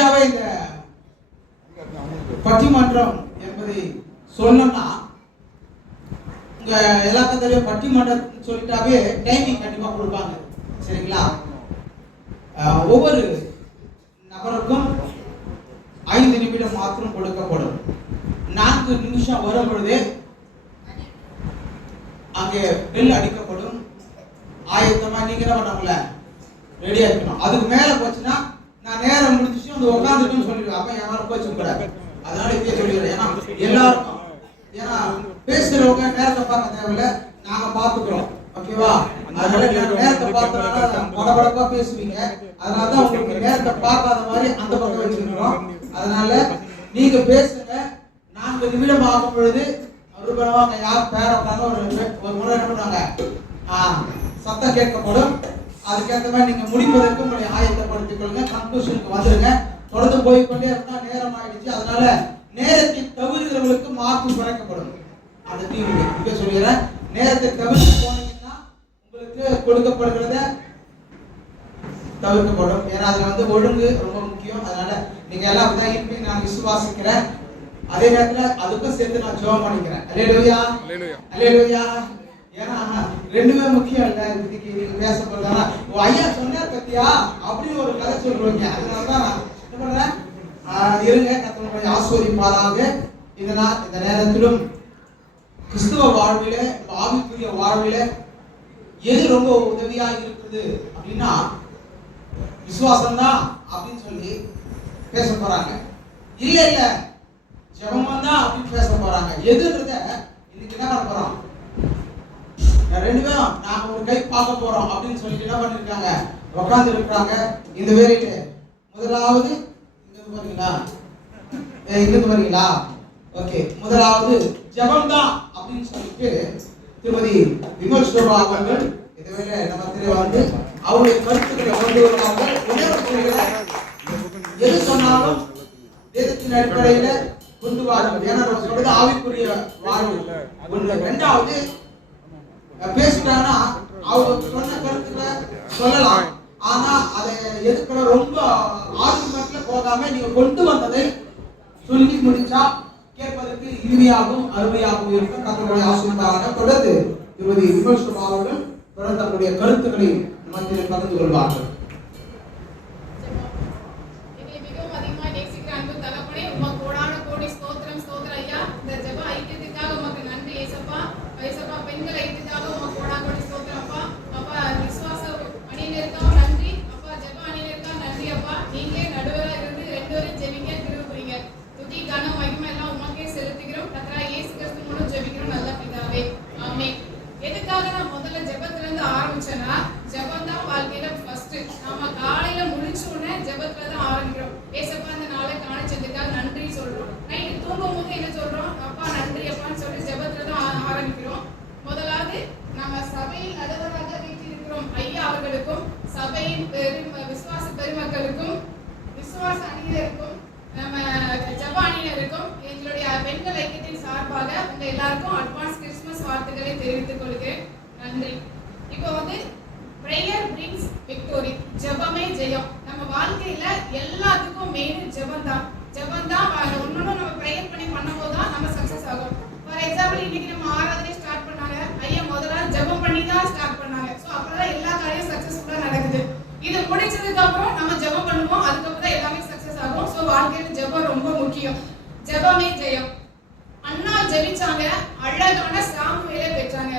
உண்மையாவே இந்த பட்டிமன்றம் என்பதை சொல்லணும்னா உங்க எல்லாத்துக்கும் தெரியும். பட்டிமன்றம் சொல்லிட்டாவே டைமிங் கண்டிப்பா கொடுப்பாங்க, சரிங்களா? ஒவ்வொரு நபருக்கும் 5 நிமிடம் மாத்திரம் கொடுக்கப்படும். 4 நிமிஷம் வரும் பொழுது அங்கே பெல் அடிக்கப்படும். ஆயத்தமா நீங்க என்ன பண்ணாங்கள ரெடியா இருக்கணும். அதுக்கு மேல போச்சுன்னா நான் நேரம் முடிஞ்சிச்சு வந்து உட்காந்துருக்குன்னு சொல்லிடுவேன். அப்ப யாரும் போச்சு கூடாது. அதனால இப்பயே சொல்லிடுறேன். ஏன்னா எல்லாருக்கும் ஏன்னா பேசுறவங்க நேரத்தை பார்க்க தேவையில்ல, நாங்க பாத்துக்கிறோம். ஓகேவா? அதனால நேரத்தை பார்த்தனால படபடப்பா பேசுவீங்க. அதனாலதான் உங்களுக்கு நேரத்தை பார்க்காத மாதிரி அந்த பக்கம் வச்சிருக்கிறோம். அதனால நீங்க பேசுங்க. 4 நிமிடம் ஆகும் பொழுது ரூபனவாங்க யார் பேர உட்காந்து ஒரு முறை என்ன பண்ணுவாங்க, சத்தம் கேட்கப்படும். அதுக்கேற்ற மாதிரி நீங்க முடிப்பதற்கு உங்களை ஆயத்தப்படுத்திக் கொள்ளுங்க. கன்க்ளூஷனுக்கு வந்துருங்க. தொடர்ந்து போய்கொண்டே இருந்தா நேரம் ஆயிடுச்சு. அதனால நேரத்தை தவறுகிறவர்களுக்கு மார்க் குறைக்கப்படும். அந்த டிவி இப்ப சொல்லிடுறேன். நேரத்தை தவிர்த்து போனீங்கன்னா உங்களுக்கு கொடுக்கப்படுகிறத தவிர்க்கப்படும். ஏன்னா அதுல வந்து ஒழுங்கு ரொம்ப முக்கியம். அதனால நீங்க எல்லாம் அப்படிதான் இருப்பீங்க நான் விசுவாசிக்கிறேன். அதே நேரத்துல அதுக்கும் சேர்த்து நான் ஜெபம் பண்ணிக்கிறேன். அல்லேலூயா அல்லேலூயா. ஏன்னா ரெண்டுமே முக்கியம் இல்ல. இன்னைக்கு நீங்க பேச போறதா ஐயா சொன்னார் பத்தியா அப்படின்னு ஒரு கதை சொல்றீங்க. அதனாலதான் நான் என்ன பண்றேன், இருங்க. கர்த்தர் ஆசீர்வதிப்பாராக. இந்த நேரத்திலும் கிறிஸ்துவ வாழ்வில ஆவிக்குரிய வாழ்வில எது ரொம்ப உதவியா இருக்குது அப்படின்னா விசுவாசம் தான் அப்படின்னு சொல்லி பேச போறாங்க. இல்ல ஜெபம் தான் அப்படின்னு பேச போறாங்க. எதுன்றத இன்னைக்கு என்ன பண்ண போறோம், ரெண்டு பேரும் நாம ஒரு கை பார்க்க போறோம் அப்படின்னு சொல்லிட்டு என்ன பண்ணிருக்காங்க, உட்கார்ந்து இருக்கிறாங்க. இந்த வேலையில முதலாவது இங்கிருந்து வரீங்களா? ஓகே, முதலாவது ஜெபம் தான் அப்படின்னு சொல்லிட்டு திருமதி விமல் ஸ்டோபா அவர்கள் இந்த வேலை நம்ம தெரிய வந்து அவருடைய கருத்துக்களை கொண்டு வருவாங்க. எது சொன்னாலும் வேதத்தின் அடிப்படையில கொண்டு வாருங்கள். ஏன்னா நம்ம சொல்றது ஆவிக்குரிய வாழ்வு ஒன்று. ரெண்டாவது பேசிட்டாங்கன்னா அவங்க சொன்ன கருத்துக்களை சொல்லலாம். ஆனா அதை எதுக்குள்ள ரொம்ப ஆர்குமெண்ட்ல போகாம நீங்க கொண்டு வந்ததை சொல்லி முடிச்சா கேட்பதற்கு இனிமையாகவும் அருமையாகவும் இருக்கும். கர்த்தருடைய ஆசீர்வாதமாக தொடர்ந்து திருமதி விமல் ஸ்டோபா அவர்கள் தொடர்ந்து தன்னுடைய கருத்துக்களை மத்தியில் பகிர்ந்து கொள்வார்கள். விசுவாச பெருமக்களுக்கும் விசுவாச அணியினருக்கும் நம்ம ஜெப அணியினருக்கும் எங்களுடைய பெண்கள் ஐக்கியத்தின் சார்பாக உங்க எல்லாருக்கும் அட்வான்ஸ் கிறிஸ்துமஸ் வாழ்த்துக்களை தெரிவித்துக் கொள்கிறேன். நன்றி. இப்போ வந்து prayer brings victory. ஜெபமே ஜெயம். நம்ம வாழ்க்கையில எல்லாத்துக்கும் மெயின் ஜெபம் தான். ஜெபம் தான் ஒன்னொன்னு நம்ம ப்ரேயர் பண்ணி பண்ணும்போது தான் நம்ம சக்சஸ் ஆகும். ஃபார் எக்ஸாம்பிள் இன்னைக்கு நம்ம ஆராதனை ஸ்டார்ட் பண்ணாங்க, ஐயா முதல்ல ஜெபம் பண்ணி தான் ஸ்டார்ட் பண்ணாங்க. ஸோ அப்பதான் எல்லா காரியம் சக்சஸ்ஃபுல்லா நடக்குது. இது முடிச்சதுக்கு அப்புறம் நம்ம ஜெபம் பண்ணுவோம், அதுக்கப்புறம் தான் எல்லாமே சக்சஸ் ஆகும். ஸோ வாழ்க்கையில ஜெபம் ரொம்ப முக்கியம். ஜெபமே ஜெயம். அண்ணா ஜெபிச்சாங்க, அழகான சாமுவேலை பெற்றாங்க.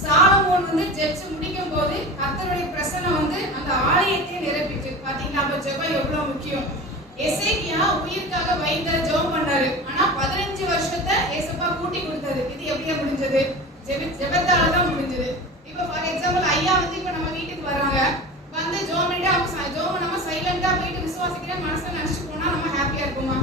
சாலமோன் வந்து ஜெபிச்சு முடிக்கும் போது கர்த்தருடைய பிரசன்னம் வந்து அந்த ஆலயத்தை நிரப்பிட்டு பாத்தீங்களா? அப்ப ஜெபம் எவ்வளவு முக்கியம். எசேக்கியா உயிருக்காக வைத்த ஜெபம் பண்ணாரு. ஆனா 15 வருஷத்தை ஏசப்பா கூட்டி கொடுத்தாரு. இது எப்படியா முடிஞ்சது? ஜெபத்தால தான் முடிஞ்சது. இப்போ ஃபார் எக்ஸாம்பிள் ஐயா வந்து இப்ப நம்ம வீட்டுக்கு வராங்க, வந்து ஜெபம் பண்ணிட்டு அவங்க ஜெபம் நம்ம சைலண்டா போயிட்டு விசுவாசிக்கிற மனசுல நினைச்சு போனா நம்ம ஹாப்பியா இருக்குமா?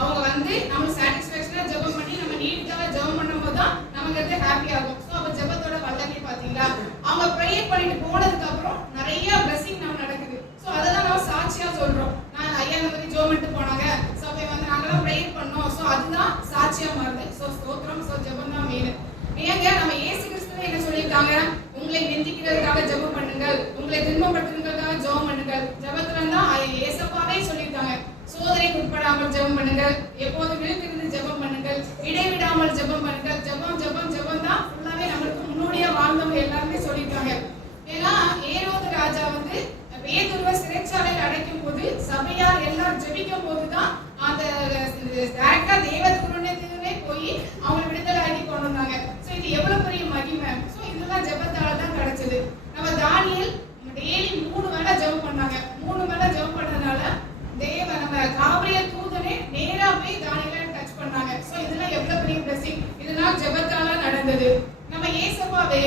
அவங்க வந்து நம்ம சாட்டிஸ்ஃபேக்ஷனா ஜெபம் பண்ணி நம்ம நீட்டாக ஜெபம் பண்ணும்போது தான் நமக்கு அது ஹாப்பி ஆகும். ஸோ அப்போ ஜெபத்தோட வல்லமை பாத்தீங்களா? அவங்க ப்ரேயர் பண்ணிட்டு போனதுக்கு அப்புறம் நிறைய பிளஸிங் நம்ம நடக்குது. ஸோ அதை தான் நம்ம சாட்சியா சொல்றோம். நான் ஐயா இந்த மாதிரி ஜெபம் பண்ணிட்டு போனாங்க, ஸோ அப்போ வந்து நாங்களாம் ப்ரேயர் பண்ணோம். ஸோ அதுதான் சாட்சியா மாறுது. ஸோ ஸ்தோத்திரம். ஸோ ஜெபம் தான் மெயின். ஏங்க நம்ம இயேசு கிறிஸ்துவே என்ன சொல்லியிருக்காங்க? உங்களை நிந்திக்கிறதுக்காக ஜெபம் பண்ணுங்கள், உங்களை துன்பப்படுத்துறதுக்காக ஜெபம் பண்ணுங்கள். ஜெபத்துல தான் ஏசப்பாவே சொல்லியிருக்காங்க. ஸோ சோதனைக்கு உட்படாமல் ஜெபம் பண்ணுங்கள், எப்போதும் விழித்திருந்து ஜெபம் பண்ணுங்கள், இடைவிடாமல் ஜெபம் பண்ணுங்கள். ஜெபம் ஜெபம் ஜெபம் தான் ஃபுல்லாவே நம்மளுக்கு முன்னோடியா வாழ்ந்தவங்க எல்லாருமே சொல்லியிருக்காங்க. ஏன்னா ஏரோது ராஜா வந்து பேதுருவை சிறைச்சாலையில் அடைக்கும் போது சபையார் எல்லாரும் ஜெபிக்கும் போதுதான் அந்த டைரக்டா தேவதூதனே போய் அவங்க விடுதலை ஆகி கொண்டு வந்தாங்க. சோ இது எவ்வளவு பெரிய மகிமை. சோ இதெல்லாம் ஜெபத்தால தான் கிடைச்சது. நம்ம தானியேல் டெய்லி 3 வேளை ஜெபம் பண்ணாங்க. 3 வேளை ஜெபம் பண்ணதுனால நம்ம காபிரியல் தூதனே நேரா போய் தானியேலை டச் பண்ணாங்க. சோ இதெல்லாம் எவ்வளவு பெரிய blessing. இதெல்லாம் ஜெபத்தால நடந்தது. நம்ம இயேசுவாவே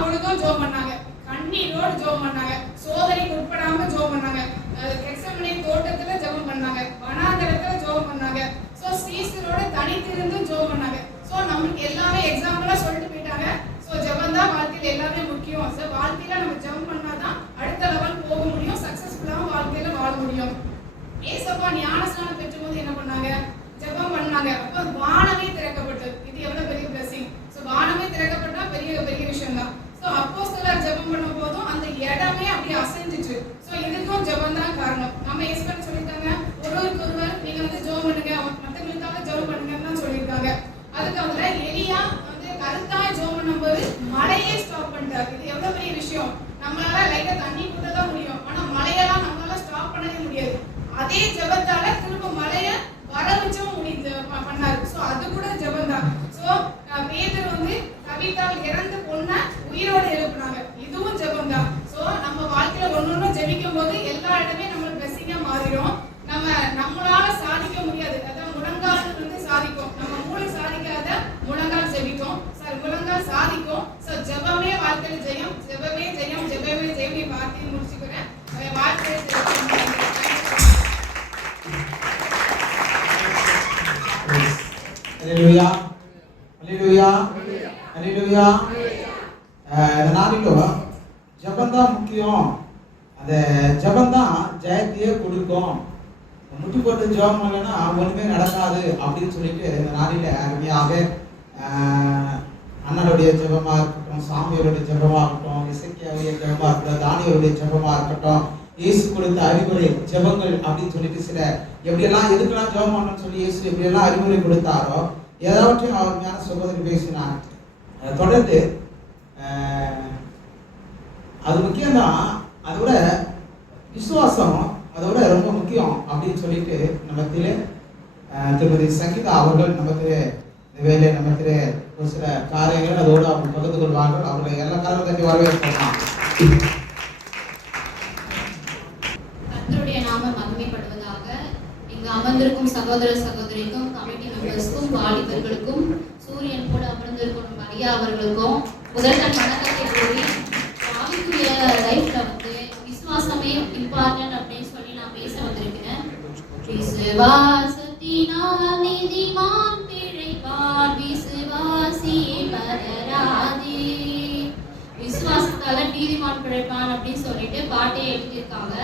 முழுதும் ஜெபம் பண்ணாங்க, கண்ணீரோடு ஜெபம் பண்ணாங்க, சோதனைக்கு உட்படாம ஜெபம் பண்ணாங்க, கெத்செமனே தோட்டத்துல ஜெபம் பண்ணாங்க, வனாந்தரத்துல ஜெபம் பண்ணாங்க, சோ சீசரோட தனித்திருந்து ஜெபம் பண்ணாங்க. சோ நமக்கு எல்லாமே எக்ஸாம்பிளா சொல்லிட்டு போயிட்டாங்க. சோ ஜெபம் தான் வாழ்க்கையில எல்லாமே முக்கியம். சோ வாழ்க்கையில நம்ம ஜெபம் பண்ணாதான் அடுத்த லெவல் போக முடியும், சக்சஸ்ஃபுல்லாவும் வாழ்க்கையில வாழ முடியும். ஏசப்பா ஞானஸ்நானம் பெற்றபோது என்ன பண்ணாங்க? ஜெபம் பண்ணாங்க. அப்ப வானமே திறக்கப்பட்டது. இது எவ்வளவு பெரிய blessing. சோ வானமே திறக்கப்பட்டா பெரிய பெரிய விஷயம் தான். சோ அப்போஸ்தலர் ஜெபம் பண்ணும் போதும் அந்த இடமே அப்படியே அசைஞ்சிச்சு. சோ இதுக்கும் ஜெபம் தான் காரணம். நம்ம ஏசப்பா சொல்லிட்டாங்க, ஒருவருக்கு ஒருவர் நீங்க வந்து ஜெபம் பண்ணுங்க, மத்தவங்களுக்காக ஜெபம் பண்ணுங்கன்னு தான் சொல்லியிருக்காங்க. அதுக்கு அவங்கள எலியா வந்து கருத்தாய் ஜெபம் பண்ணும்போது மழையே ஸ்டாப் பண்ணிட்டாரு. இது எவ்வளவு பெரிய விஷயம். நம்மளால லைட்டா தண்ணி கூட தான் முடியும், ஆனா மழையெல்லாம் நம்மளால ஸ்டாப் பண்ணவே முடியாது. அதே ஜெபத்தால திரும்ப மழைய வர வச்சும் பண்ணாரு. சோ அது கூட ஜெபம் தான். சோ பேதுரு வந்து கவிதால் இறந்து பொண்ண உயிரோட எழுப்புனாங்க. இதுவும் ஜெபம் தான். சோ நம்ம வாழ்க்கையில ஒன்னொன்னு ஜெபிக்கும் போது எல்லா இடமே நம்மளுக்கு blessing-ஆ மாறிடும். நம்மளால சாதிக்க முடியாது, அதான் முழங்கால் வந்து சாதிக்கும். நம்ம மூளை சாதிக்காத முழங்கால் ஜெபிக்கும், முழங்கால் சாதிக்கும். சோ ஜெபமே வாழ்க்கையில ஜெயம், ஜெபமே ஜெயம், ஜெபமே ஜெயம். வார்த்தையை முடிச்சுக்கிறேன். வாழ்க்கையை హల్లెలూయా హల్లెలూయా హల్లెలూయా. இந்த நாளிலோ ஜெபம் தான் முக்கியம். அந்த ஜெபம் தான் ஜெயத்தையே கொடுக்கும். முட்டி போட்டு ஜெபம் பண்ணலன்னா ஒண்ணுமே நடக்காது அப்படின்னு சொல்லிட்டு இந்த நாளில அருமையாக அண்ணனுடைய ஜெபமா இருக்கட்டும், சாமியோருடைய ஜெபமா இருக்கட்டும், இசைக்கியாவுடைய ஜெபமா இருக்கட்டும், தானியேலுடைய ஜெபமா இருக்கட்டும், இயேசு கொடுத்த அறிவுரை ஜெபங்கள் அப்படின்னு சொல்லிட்டு சில எப்படியெல்லாம் எதுக்கெல்லாம் ஜெபம் பண்ணணும்னு சொல்லி இயேசு எப்படியெல்லாம் அறிவுரை கொடுத்தாரோ ஏதாவற்றையும் அவர் ஞான சகோதரி பேசினார். தொடர்ந்து அது முக்கியம்தான், அதோட விசுவாசம் அதோட ரொம்ப முக்கியம் அப்படின்னு சொல்லிட்டு நமத்திலே திருமதி சங்கீதா அவர்கள் நமக்கு இந்த வேலையை நமக்கு ஒரு சில காரியங்கள் அதோடு அவங்க பகிர்ந்து கொள்வார்கள். அவர்களை எல்லா காரணம் தட்டி வரவேற்கலாம். கர்த்தருடைய நாமம் மகிமைப்படுவதாக. இங்கு அமர்ந்திருக்கும் சகோதர சகோதரிக்கும், கமிட்டி மெம்பர்ஸ்க்கும், வாலிபர்களுக்கும், சூரியன் கூட அமர்ந்திருக்கும் மரியா அவர்களுக்கும் முதல் வணக்கத்தை கூறி, ஆவிக்குரிய லைஃப்ல வந்து விசுவாசமே இம்பார்ட்டன்ட் அப்படின்னு சொல்லி நான் பேச வந்திருக்கிறேன். விசுவாசத்தினால் நீதிமான் பிழைப்பான், விசுவாசி பதராதே. விசுவாசத்தால நீதிமான் பிழைப்பான் அப்படின்னு சொல்லிட்டு பாட்டே எழுதியிருக்காங்க.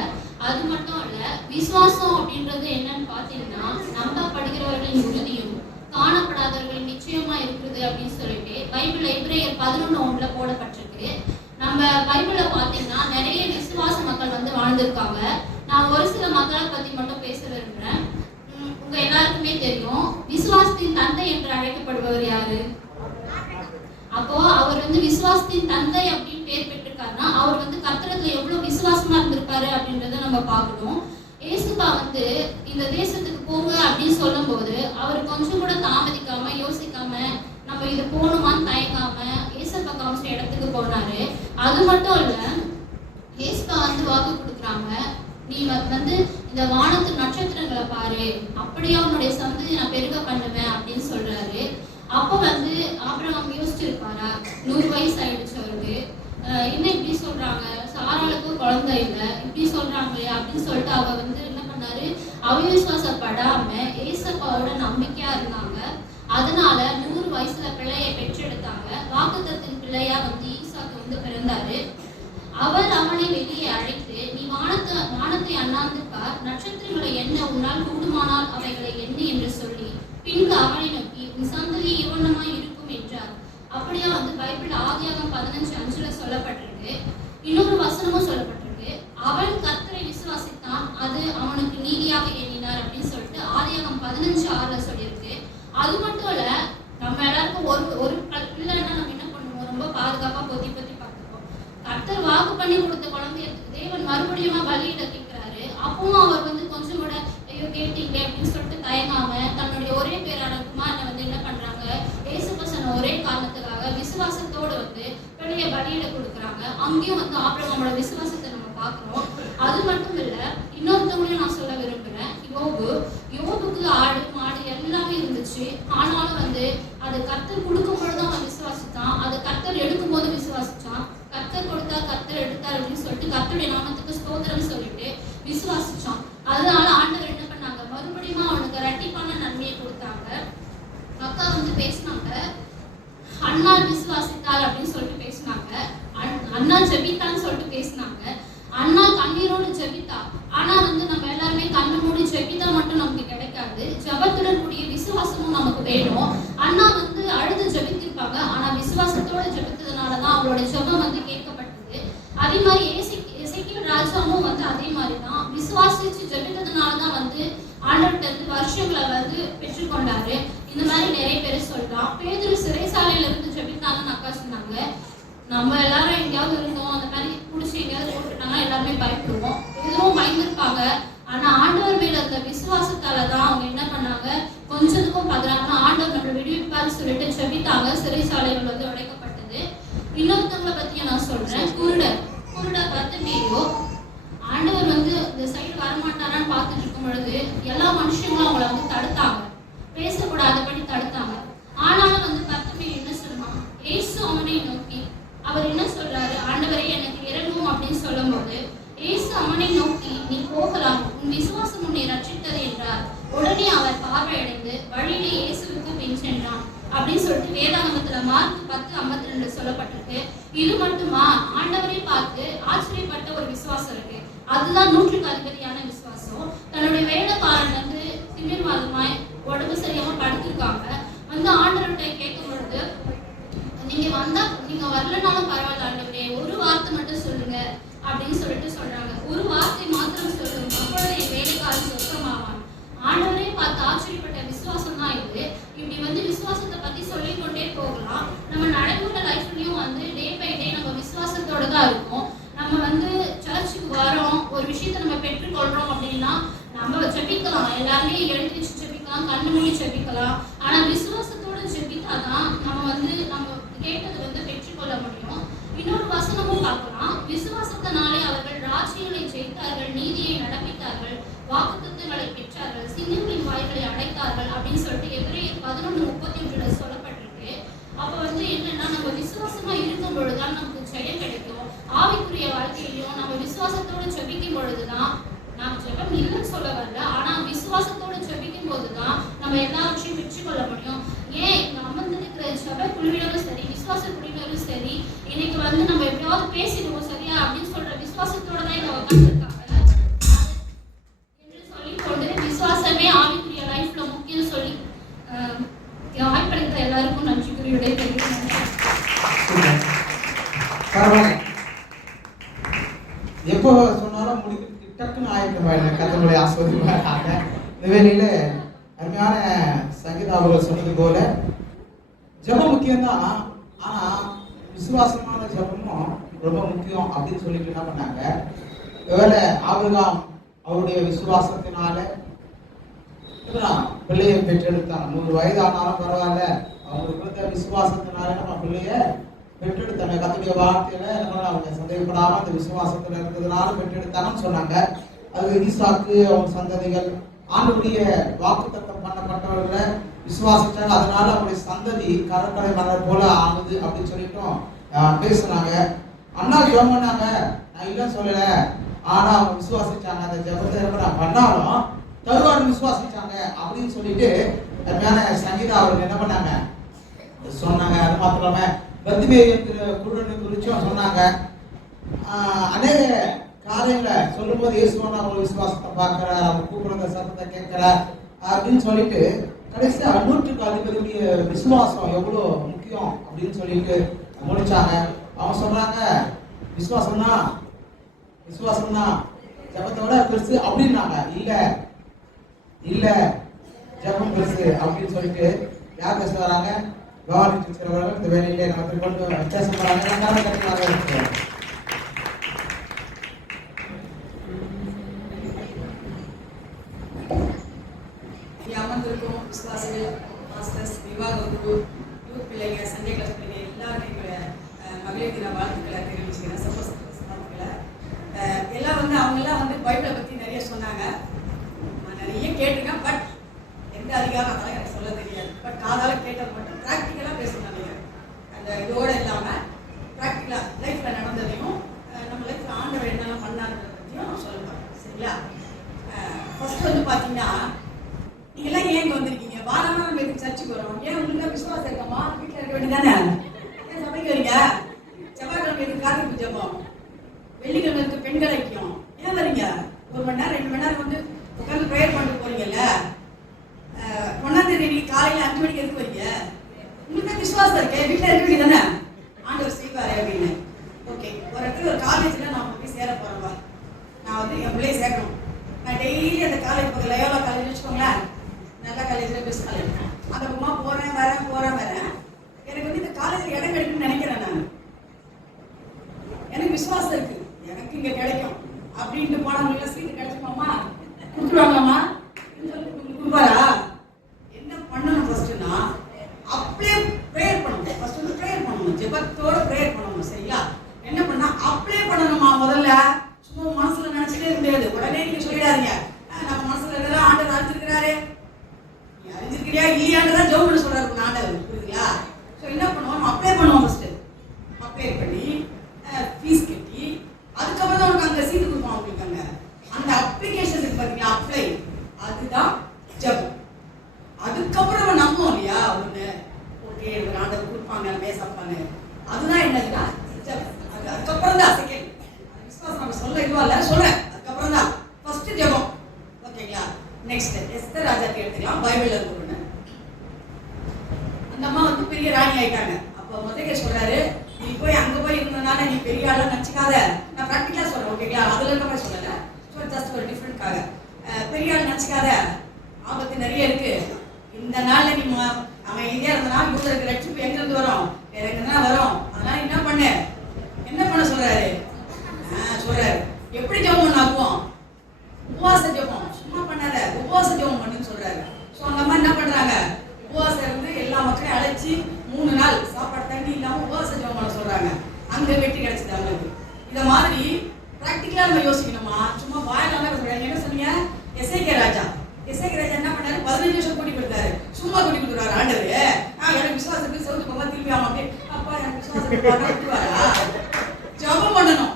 அது மட்டும் இல்ல, விசுவாசம் அப்படின்றது என்னன்னு பாத்தீங்கன்னா நம்பப்படுகிறவர்களின் உறுதியும் காணப்படாதவர்கள் நிச்சயமா இருக்குது அப்படின்னு சொல்லிட்டு பைபிள் எபிரேயர் 11:1 போடப்பட்டிருக்கு. நம்ம பைபிளை பாத்தீங்கன்னா நிறைய விசுவாச மக்கள் வந்து வாழ்ந்திருக்காங்க. நான் ஒரு சில மக்களை பத்தி மட்டும் பேச விரும்புறேன். உங்க எல்லாருக்குமே தெரியும், விசுவாசத்தின் தந்தை என்று அழைக்கப்படுபவர் யாரு? அப்போ அவர் வந்து விசுவாசத்தின் தந்தை அப்படின்னு பேர் பெற்றிருக்காருன்னா அவர் வந்து கர்த்தரத்துல எவ்வளவு விசுவாசமா இருந்திருப்பாரு அப்படின்றத நம்ம பார்க்கணும். ஏசுப்பா வந்து இந்த தேசத்துக்கு போங்க அப்படின்னு சொல்லும் போது அவர் கொஞ்சம் கூட தாமதிக்காம யோசிக்காம நம்ம இது போகணுமான்னு தயங்காம ஏசப்பா காமிச்ச இடத்துக்கு போனாரு. அது மட்டும் இல்ல, ஏசுப்பா வந்து வாக்கு கொடுக்குறாங்க, நீ வந்து இந்த வானத்து நட்சத்திரங்களை பாரு, அப்படியே அவனுடைய சந்ததி நான் பெருக பண்ணுவேன் அப்படின்னு சொல்றாரு. அப்ப வந்து ஆபிரகாம் யோசிச்சிருப்பாரா? 100 வயசு ஆயிடுச்சு அவருக்கு, என்ன இப்படி சொல்றாங்க, சாராளுக்கும் குழந்தை இல்லை, இப்படி சொல்றாங்களே அப்படின்னு சொல்லிட்டு அவ வந்து என்ன பண்ணாரு, அவிசுவாசப்படாம ஏசப்பாவோட நம்பிக்கையா இருந்தாங்க. அதனால 100 வயசுல பிள்ளையை பெற்றெடுத்தாங்க. வாக்குத்தத்தின் பிள்ளையா வந்து ஈசாக்கு வந்து பிறந்தாரு. அவர் அவனை வெளியே அழைத்து, நீ வானத்தை அண்ணாந்து பார், நட்சத்திரங்களை எண்ண உன்னால் கூடுமானால் அவைகளை எண்ணு என்று சொல்லி பின்பு அவனை நோக்கி, உன் சந்ததி இவ்வண்ணமாய் இருக்கும் என்றார். அப்படியா வந்து பைபிள் ஆதியாகமம் 15:5 சொல்லப்பட்டிருக்கு. இன்னொரு வசனமும் சொல்லப்பட்டிருக்கு, அவன் கர்த்தரை விசுவாசித்தான், அது அவனுக்கு நீதியாக எண்ணினார். 15:6 சொல்லியிருக்கு. அது மட்டும் இல்ல, நம்ம எல்லாருக்கும் ஒரு பிள்ளைன்னா நம்ம என்ன பண்ணுவோம், ரொம்ப பாதுகாப்பா பொத்தி பொத்தி பார்த்துப்போம். கர்த்தர் வாக்கு பண்ணி கொடுத்த குழந்தைய தேவன் மறுபடியுமா பலியிட கேட்கிறாரு. அப்பவும் அவர் வந்து கொஞ்சம் கூட ஐயோ கேட்டீங்க அப்படின்னு சொல்லிட்டு தயங்காம தன்னுடைய ஒரே பேரான குமாரனை வந்து என்ன பண்றாங்க, இயேசுபசன ஒரே காரணத்துக்காக விசுவாசத்தோடு வந்து வெளியே பலியிட கொடுக்குறாங்க. அங்கேயும் வந்து ஆபிரகாமோட விசுவாசத்தை நம்ம பார்க்கிறோம். அது மட்டும் இல்ல, இன்னொருத்தவங்களையும் நான் சொல்ல விரும்புறேன். யோபுக்கு ஆடு மாடு எல்லாமே இருந்துச்சு. ஆனாலும் வந்து அது கர்த்தர் கொடுக்கும் பொழுதும் அவன் விசுவாசித்தான், அது கர்த்தர் எடுக்கும் போது விசுவாசிச்சான். கர்த்தர் கொடுத்தா கர்த்தர் எடுத்தார் அப்படின்னு சொல்லிட்டு கர்த்தருடைய நாமத்துக்கு ஸ்தோத்திரம் சொல்லிட்டு விசுவாசிச்சான். அதனால ஆண்டவர் என்ன பண்ணாங்க, மறுபடியும் அவனுக்கு இரட்டிப்பான நன்மையை கொடுத்தாங்க. அக்கா வந்து பேசினாங்க, அண்ணா விசுவாசித்தாள் அப்படின்னு சொல்லிட்டு பேசினாங்க. அண்ணா ஜெபித்தான்னு சொல்லிட்டு பேசினாங்க. அண்ணா கண்ணீரோடு ஜெபித்தா. ஆனா வந்து நம்ம எல்லாருமே கண்ணு மூடி ஜெபித்தா மட்டும் நமக்கு கிடைக்காது, ஜெபத்துடன் கூடிய விசுவாசமும் நமக்கு வேணும். அண்ணா வந்து அழுது ஜெபித்திருப்பாங்க, ஆனா விசுவாசத்தோட ஜெபித்ததுனாலதான் அவங்களோட ஜெபம் வந்து கேட்கப்பட்டது. அதே மாதிரி எசேக்கியேல் ராஜாவும் வந்து அதே மாதிரிதான் விசுவாசிச்சு ஜெபித்ததுனாலதான் வந்து ஆண்டவர்கிட்ட இருந்து வருஷங்களை வந்து பெற்றுக்கொண்டாரு. இந்த மாதிரி நிறைய பேர் சொல்லலாம். பேதுரு சிறைசாலையில இருந்து ஜெபித்தாங்கன்னு அக்கா சொன்னாங்க. நம்ம எல்லாரும் எங்கேயாவது இருந்தோம், அந்த மாதிரி பிடிச்சி எங்கேயாவது போட்டுட்டாங்கன்னா எல்லாருமே பயப்படுவோம். எதுவும் பயந்துருப்பாங்க. ஆனா ஆண்டவர் மேல இருந்த விசுவாசத்தாலதான் அவங்க என்ன பண்ணாங்க, கொஞ்சத்துக்கும் பதறாம ஆண்டவர் நம்மளை விடுவிப்பான்னு சொல்லிட்டு ஜெபித்தாங்க. சிறைசாலைகள் வந்து உடைக்கப்பட்டது. இன்னொருத்தவங்களை பத்தியும் நான் சொல்றேன். குருடர் பர்த்திமேயு, ஆண்டவர் வந்து இந்த சைடு வரமாட்டாரான்னு பார்த்துட்டு இருக்கும் பொழுது எல்லா மனுஷங்களும் அவங்கள வந்து தடுத்தாங்க, பேசக்கூடாதபடி தடுத்தாங்க. ஆனாலும் வந்து பர்த்திமேயு என்ன சொல்லுவான், இயேசு அவனை நோக்கி, அவர் என்ன சொல்றாரு, ஆண்டவரே எனக்கு இறங்கும் அப்படின்னு சொல்லும் போது இயேசு அவனை நோக்கி, நீ போகலாம், உன் விசுவாசம் உன்னை ரட்சித்தது என்றார். உடனே அவர் பார்வையடைந்து வழியிலே இயேசுவுக்கு பின் சென்றான் அப்படின்னு சொல்லிட்டு வேதாகமத்துல மார்க் 10:52 சொல்லப்பட்டிருக்கு. இது மட்டுமா, ஆண்டவரை பார்த்து ஆச்சரியப்பட்ட ஒரு விசுவாசம் இருக்கு. அதுதான் 100க்கு அதிபதியான விசுவாசம். தன்னுடைய வேலைக்காரன் வந்து திமிர்வாதமாய் உடம்பு சரியாம படுத்திருக்காங்க. வந்து ஆண்டவர்கிட்ட கேட்கும் பொழுது, நீங்க வரலனாலும் பரவாயில்ல ஆண்டவரே, ஒரு வார்த்தை மட்டும் சொல்லுங்க அப்படின்னு சொல்லிட்டு சொல்றாங்க. ஒரு வார்த்தை மாத்திரம் சொல்லுங்க, அப்பொழுது என் வேலைக்காரன் சொர்க்கமாவான். ஆண்டவரே பார்த்து ஆச்சரியப்பட்ட விசுவாசம் தான் இது. இப்படி வந்து விசுவாசத்தை பத்தி சொல்லிக்கொண்டே போகலாம். நம்ம நடைமுறை லைஃப்லயும் வந்து டே பை டே நம்ம விசுவாசத்தோட தான் இருக்கும். நம்ம வந்து சர்ச்சுக்கு வரோம், ஒரு விஷயத்தை நம்ம பெற்றுக்கொள்றோம் அப்படின்னா நம்ம ஜெபிக்கலாம், எல்லாருமே எழுந்திரிச்சு ஜெபிக்கலாம், கண்ணு மூடி ஜெபிக்கலாம். ஆனா விசுவாசத்தோட ஜெபித்தாதான் நம்ம வந்து நம்ம கேட்டது வந்து பெற்றுக்கொள்ள முடியும். இன்னொரு வசனமும் பார்க்கலாம். விசுவாசத்தினாலே அவர்கள் ராஜ்யங்களை ஜெயித்தார்கள், நீதியை நடப்பித்தார்கள், வாக்குத்தத்தங்களை பெற்றார்கள், சிங்கங்களின் வாய்களை அடைத்தார்கள் அப்படின்னு சொல்லிட்டு எபிரேயர் 11:31 சொல்லப்பட்டிருக்கு. அப்ப வந்து என்னன்னா, நம்ம விசுவாசமா இருக்கும் பொழுதுதான் நமக்கு ஜெயம் கிடைக்கும். ஆவிக்குரிய வாழ்க்கையிலும் நம்ம விசுவாசத்தோட ஜெபிக்கும் பொழுதுதான், நாம் ஜெபம் இல்லைன்னு சொல்ல வரல, ஆனா விசுவாசத்தோட ஜெபிக்கும் போதுதான் நம்ம எல்லாவற்றையும் பெற்றுக்கொள்ள முடியும். ஏன் இங்க அமர்ந்திருக்கிற ஜெப குழுவினரும் சரி, விசுவாச குழுவினரும் சரி, இன்னைக்கு வந்து நம்ம எப்படியாவது பேசிடுவோம் சரியா அப்படின்னு சொல்ற விசுவாசத்தோட தான் இங்க உட்காந்துருக்காங்க என்று சொல்லிக்கொண்டு, விசுவாசமே ஆவிக்குரிய லைஃப்ல முக்கியம் சொல்லி வாய்ப்பளித்த எல்லாருக்கும் நன்றி கூறியுடைய எப்போ சொன்னாலும் முடிக்க டக்குன்னு ஆயிட்டு கத்தனுடைய ஆஸ்வதிப்பாங்க. இந்த வேளையில அருமையான சங்கீதா அவர்கள் சொன்னது போல ஜெபம் முக்கியம்தான், ஆனா விசுவாசமான ஜெபமும் ரொம்ப முக்கியம் அப்படின்னு சொல்லிட்டு என்ன பண்ணாங்க, ஒருவேளை ஆபிரகாம் அவருடைய விசுவாசத்தினால பிள்ளையை பெற்றெடுத்தாங்க. 100 வயது ஆனாலும் பரவாயில்ல, அவங்களுக்கு இருந்த விசுவாசத்தினால நம்ம பிள்ளைய பெற்றெடுத்தாங்க. கர்த்தருடைய வார்த்தையில அவங்க சந்தேகப்படாம அந்த விசுவாசத்துல இருந்ததுனால பெற்றெடுத்தாங்கன்னு சொன்னாங்க. அது ஈசாக்கு அவங்க சந்ததிகள் ஆண்டவருடைய வாக்குத்தத்தம் பண்ணப்பட்டவர்களை விசுவாசிச்சாங்க. அதனால அவருடைய சந்ததி கடற்கரை மலர் போல ஆனது அப்படின்னு சொல்லிட்டும் பேசுனாங்க. அண்ணா ஜெபம் பண்ணாங்க, நான் இல்லைன்னு சொல்லல, ஆனா அவங்க விசுவாசிச்சாங்க. அந்த ஜெபத்தை பண்ணாலும் தருவார் விசுவாசிச்சாங்க அப்படின்னு சொல்லிட்டு அருமையான சங்கீதா அவர்கள் என்ன பண்ணாங்க சொன்னாங்க. அது மாத்திரமே பர்த்திமேயு குருடனை குறிச்சும் சொன்னாங்க. அநேக காரியங்களை சொல்லும் போது இயேசுவான அவங்க விசுவாசத்தை பார்க்கிறார், அவங்க கூப்பிடுற சத்தத்தை கேட்கிறார் அப்படின்னு சொல்லிட்டு கடைசி 100க்கு அதிபதியுடைய விசுவாசம் எவ்வளோ முக்கியம் அப்படின்னு சொல்லிட்டு முடிச்சாங்க. அவங்க சொல்றாங்க, விசுவாசம் தான் ஜபத்தை விட பெருசு அப்படின்னாங்க. இல்ல ஜெபம் பெருசு அப்படின்னு சொல்லிட்டு யார் பேச வராங்க? கவர்மெண்ட் இருக்கிறவர்கள் இந்த வேலையிலே நமக்கு கொண்டு பேச போறாங்க. அமர்ந்திருக்கும் விசுவாசிகள், மாஸ்டர்ஸ், நிர்வாக குழு, யூத் பிள்ளைங்க, சண்டே கிளாஸ் பிள்ளைங்க எல்லாரும் எங்களுடைய மகளிர் தின வாழ்த்துக்களை தெரிவிச்சுக்கிறேன். சப்போஸ் வாழ்த்துக்களை எல்லாம் அவங்கெல்லாம் பைபிளை பற்றி நிறைய சொன்னாங்க. நான் நிறைய கேட்டிருக்கேன். பட் எந்த அதிகாரம் அதெல்லாம் எனக்கு சொல்ல தெரியாது. பட் காதால் கேட்டது மட்டும் ப்ராக்டிக்கலாக பேசணும். நீங்கள் அந்த இதோடு இல்லாமல் ப்ராக்டிக்கலாக லைஃப்பில் நடந்ததையும் நம்ம லைஃப்பில் ஆண்டவர் என்னென்ன பண்ணான்றதை பற்றியும் நான் சொல்லுவேன். சரிங்களா? ஃபர்ஸ்ட் பார்த்தீங்கன்னா, நீங்கள்லாம் ஏன் இங்கே வந்திருக்கீங்க? வாரமாக நம்ம எதுக்கு சர்ச்சுக்கு வரோம்? ஏன் உங்களுக்கு விசுவாசம் இருக்கமா? வீட்டில் இருக்க வேண்டியதானே? ஏன் சபைக்கு வரீங்க? செவ்வாய்க்கிழமை எதுக்கு காத்திருப்பு ஜெபம்? வெள்ளிக்கிழமை இருக்கு பெண்கள் ஐக்கியம். ஏன் வரீங்க? 1 மணி நேரம் 2 மணி நேரம் உட்காந்து ப்ரேயர் பண்ணிட்டு போறீங்கல்ல. 1ஆம் தேதி காலையில் 5 மணிக்கு எதுக்கு வரீங்க? உங்களுக்கு விசுவாசம் இருக்கே, வீட்டில் இருக்க வேண்டியதானே? ஆண்டவர் செய்வாரு அப்படின்னு. ஓகே, ஒரு இடத்துல ஒரு காலேஜில் நான் போய் சேர போகிறேன்பா. நான் என் பிள்ளையை சேர்க்கணும். நான் டெய்லி அந்த காலேஜ் பக்கம் லயோலா காலேஜ் வச்சுக்கோங்களேன், நல்ல காலேஜில் பெஸ்ட் காலேஜ், அந்த பக்கமாக போகிறேன் வரேன். எனக்கு இந்த காலேஜில் இடம் கிடைக்கும்னு நினைக்கிறேன். நான் எனக்கு விசுவாசம் இருக்கு, எனக்கு இங்கே கிடைக்கும் அப்படின்ட்டு போனவங்களுக்கு சீட்டு கிடைச்சிக்கோமா, கொடுத்துருவாங்கம்மா கொடுப்பாரா? என்ன பண்ணணும் ஃபர்ஸ்ட்னா, அப்படியே ப்ரேயர் பண்ணணும். ஃபர்ஸ்ட் ப்ரேயர் பண்ணணும், ஜெபத்தோட ப்ரேயர் பண்ணணும். சரிங்களா? என்ன பண்ணா அப்ளை பண்ணணுமா? முதல்ல சும்மா மனசுல நினைச்சிட்டே இருக்க முடியாது. உடனே நீங்க சொல்லிடாதீங்க நம்ம மனசுல இருக்கிற ஆண்டவர் அறிஞ்சிருக்கிறாரு, நீ அறிஞ்சிருக்கிறியா இல்லையான்றதான் ஜெபம் பண்ண சொல்றாரு ஆண்டவர். புரியுதுங்களா? ஸோ என்ன பண்ணுவோம், அப்ளை பண்ணுவோம். ஃபர்ஸ்ட் அப்ளை பண்ணி ஃபீஸ் கட்டி அதுக்கப்புறம் தான் உனக்கு அங்கே சீட்டு கொடுப்பாங்க. உங்களுக்கு அந்த அப்ளிகேஷன் இருக்கு பார்த்தீங்களா, அப்ளை, அதுதான் ஜெபம். அதுக்கப்புறம் நம்ம நம்புவோம் இல்லையா, ஒன்று ஓகே ஒரு ஆண்டவர் கொடுப்பாங்க பேசப்பாங்க, அதுதான் என்னதுன்னா ஜெபம். அதுக்கப்புறம் தான் செகண்ட் விசுவாசம். நம்ம சொல்ல இதுவா இல்லை சொல்றேன், அதுக்கப்புறம் தான் ஃபர்ஸ்ட் ஜெபம். ஓகேங்களா? நெக்ஸ்ட் எஸ்தர் ராஜாக்கு எடுத்துக்கலாம். பைபிள்ல இருக்கு ஒன்று. அந்த அம்மா பெரிய ராணி ஆயிட்டாங்க. அப்போ முதல்ல சொல்றாரு, நீ போய் அங்க போய் இருந்தனால நீ பெரிய ஆளா நினைச்சுக்காத. நான் ப்ராக்டிக்கலா சொல்றேன். ஓகேங்களா? அதுல இருக்க மாதிரி சொல்லல, ஜஸ்ட் ஒரு டிஃபரெண்ட்காக. பெரிய ஆள் நினைச்சுக்காத, ஆபத்து நிறைய இருக்கு. இந்த நாள்ல நீ அவன் இந்தியா இருந்தனா யூதருக்கு ரட்சிப்பு எங்க இருந்து வரும்? வேற எங்கன்னா வரும். அதனால என்ன பண்ண சொல்றாரு? சொல்றாரு எப்படி ஜெபம் பண்ணாக்குவோம்? உபவாச ஜெபம். சும்மா பண்ணாத, உபவாச ஜெபம் பண்ணுன்னு சொல்றாரு. ஸோ அந்த மாதிரி என்ன பண்றாங்க, உபவாசம் இருந்து எல்லா மக்களையும் அழைச்சி 3 நாள் சாப்பாடு தண்ணி இல்லாம உபவாச ஜெபம் பண்ண சொல்றாங்க. அங்க வெற்றி கிடைச்சது அவங்களுக்கு. இத மாதிரி பிராக்டிகலா நம்ம யோசிக்கணுமா? சும்மா வாயிலாம சொல்றாங்க. என்ன சொன்னீங்க? எஸ்ஐகே ராஜா என்ன பண்ணாரு? 15 வருஷம் கூட்டி கொடுத்தாரு. சும்மா கூட்டி கொடுக்குறாரு ஆண்டவர். எனக்கு விசுவாசத்துக்கு சவுத்து போக திருப்பி ஆமா அப்படியே அப்பா எனக்கு விசுவாசத்துக்கு விட்டுவாரா? ஜெபம் பண்ணணும்.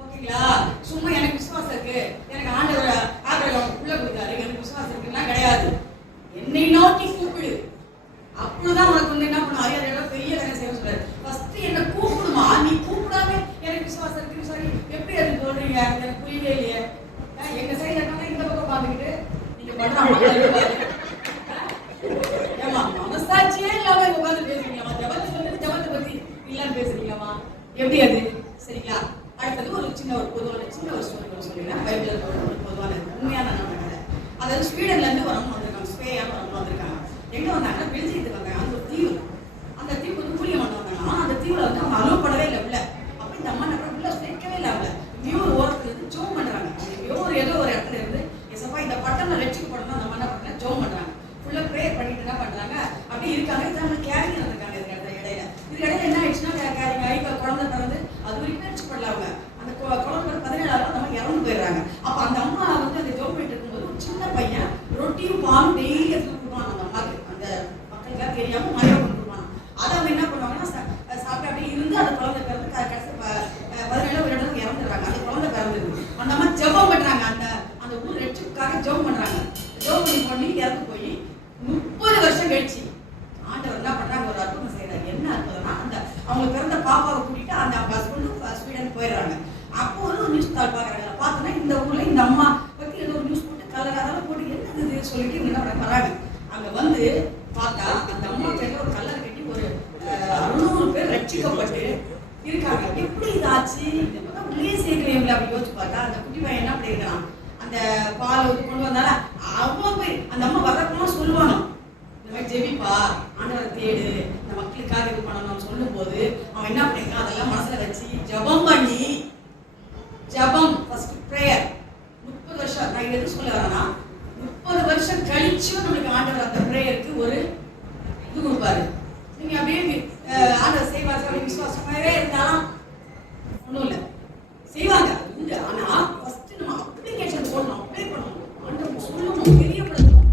ஓகேங்களா? சும்மா எனக்கு விசுவாசம் இருக்கு, எனக்கு ஆண்டவர் ஆண்டவர் உள்ள கொடுத்தாரு, எனக்கு விசுவாசம் இருக்குன்னா கிடையாது. என்னை நோக்கி கூப்பிடு, அப்பதான் உனக்கு என்ன பண்ணும்? அறியாத பெரிய வேலை செய்ய சொல்றாரு. ஃபர்ஸ்ட் என்ன கூப்பிடுமா, நீ கூப்பிடாம எனக்கு விசுவாசம் இருக்கு சாரி எப்படி அது சொல்றீங்க? எனக்கு புரியவே இல்லையே. எங்க சைடு இருக்காங்க இந்த பக்கம் பார்த்துக்கிட்டு நீங்க பண்றாங்க. ஏமா மனசாட்சியே இல்லாம உட்காந்து பேசுறீங்களாமா? ஜபத்தை பத்தி இல்லாம பேசுறீங்களாமா? எப்படி அது? சரிங்களா? அடுத்தது ஒரு பொதுவான ஒரு ஸ்டோரி சொல்லிடுறேன். பைபிள்ல ஒரு பொதுவான உண்மையான நடந்தது. அதாவது ஸ்வீடன்ல இருந்து வரவங்க வந்திருக்காங்க, ஸ்பேயா வரவங்க வந்திருக்காங்க. எங்க வந்தாங்கன்னா பெல்ஜியத்துக்கு வந்தாங்க. அந்த ஒரு தீவு, அந்த தீவுக்கு ஊழியம் பண்ண வந்தாங்கன்னா அந்த தீவுல அவங்க அலோவ் பண்ணவே இல்லை உள்ள. அப்ப இந்த அம்மா நம்ம உள்ள சேர்க்கவே இல்லை. அவளை வியூர் ஓரத்துல இருந்து ஜோம் பண்றாங்க. ஏதோ ஒரு இடத்துல இருந்து எசப்பா இந்த பட்டணம் ரட்சிக்கப்படணும் அந்த அம்மா என்ன பண்ண ஜோம் பண்றாங்க. ஃபுல்லா ப்ரேயர் பண்ணிட்டு என்ன பண்றாங்க, அப்படி இருக்காங்க. இது அவங்க கேரிங் இருந்திருக்காங்க. இடையில என்ன ஆயிடுச்சுன்னா கேரிங் ஆகி குழந்தை பிறந்து அது வரைக்கும் ரட்சிப்படல. அவங்க அந்த குழந்தை 17 அந்த அம்மா இறந்து போயிடுறாங்க. அப்ப அந்த அம்மா அந்த ஜோம் பண்ணிட்டு இருக்கும்போது ஒரு சின்ன பையன் ரொட்டியும் பாலும் டெய்லி எடுத்து கொடுப்பான் அந்த அம்மாக்கு. அந்த மக்களுக்கு தெரியாம மறைவ கொண்டு கொடுப்பான். அதை அவங்க என்ன பண்ணுவாங்கன்னா சாப்பிட்டு அப்படியே இருந்து அந்த குழந்தை பிறந்து கடைசி 17 ஒரு இடத்துல இறந்துடுறாங்க. அந்த குழந்தை பிறந்தது. அந்த அம்மா ஜெபம் பண்றாங்க. அந்த ஊர் ரட்சிப்புக்காக ஜெபம் பண்றாங்க. ஜெபம் பண்ணி இறந்து போய் 30 வருஷம் கழிச்சு ஆண்டவர் என்ன பண்றாங்க, ஒரு அற்புதம் செய்யறாரு. என்ன அற்புதம்னா, அந்த அவங்க பிறந்த பாப்பாவை கூட்டிட்டு அந்த ஹஸ்பண்டும் ஸ்வீடன் போயிடுறாங்க. அப்போ ஒரு நியூஸ் தாள் பாக்குறாங்க. பார்த்தோன்னா இந்த ஊர்ல இந்த அம்மா பத்தி ஏதோ ஒரு நியூஸ் போட்டு கலர் அதெல்லாம் போட்டு என்னது சொல்லிட்டு இவங்க என்ன வராங்க. அங்க வந்து பார்த்தா அந்த அம்மா பேர்ல ஒரு கல்லறை கட்டி ஒரு 600 பேர் ரட்சிக்கப்பட்டு இருக்காங்க. எப்படி இதாச்சு? உள்ளே சேர்க்கிறீங்களா அப்படி யோசிச்சு பார்த்தா அந்த குட்டி பையன் என்ன அப்படி இருக்கான். அந்த பால் கொண்டு வந்தால அவன் போய் அந்த அம்மா வரப்போனா சொல்லுவாங்க தேடு, இந்த மக்களுக்காக இது பண்ணணும்னு சொல்லும் போது அவன் என்ன பண்ணிருக்கான், அதெல்லாம் மனசுல வச்சு ஜெபம் பண்ணி, ஜெபம் ஃபர்ஸ்ட் பிரேயர் 30 வருஷம், நான் எது சொல்ல வரேன்னா 30 வருஷம் கழிச்சும் நம்மளுக்கு ஆண்டவர் அந்த பிரேயருக்கு ஒரு இது கொடுப்பாரு. நீங்க அப்படியே ஆண்டவர் செய்வார் சொல்லி விசுவாசமாவே இருந்தாலும் ஒன்றும் இல்லை, செய்வாங்க உண்டு. ஆனா ஃபர்ஸ்ட் நம்ம அப்ளிகேஷன் போடணும், அப்ளை பண்ணணும், ஆண்டவர் சொல்லணும், தெரியப்படுத்தணும்,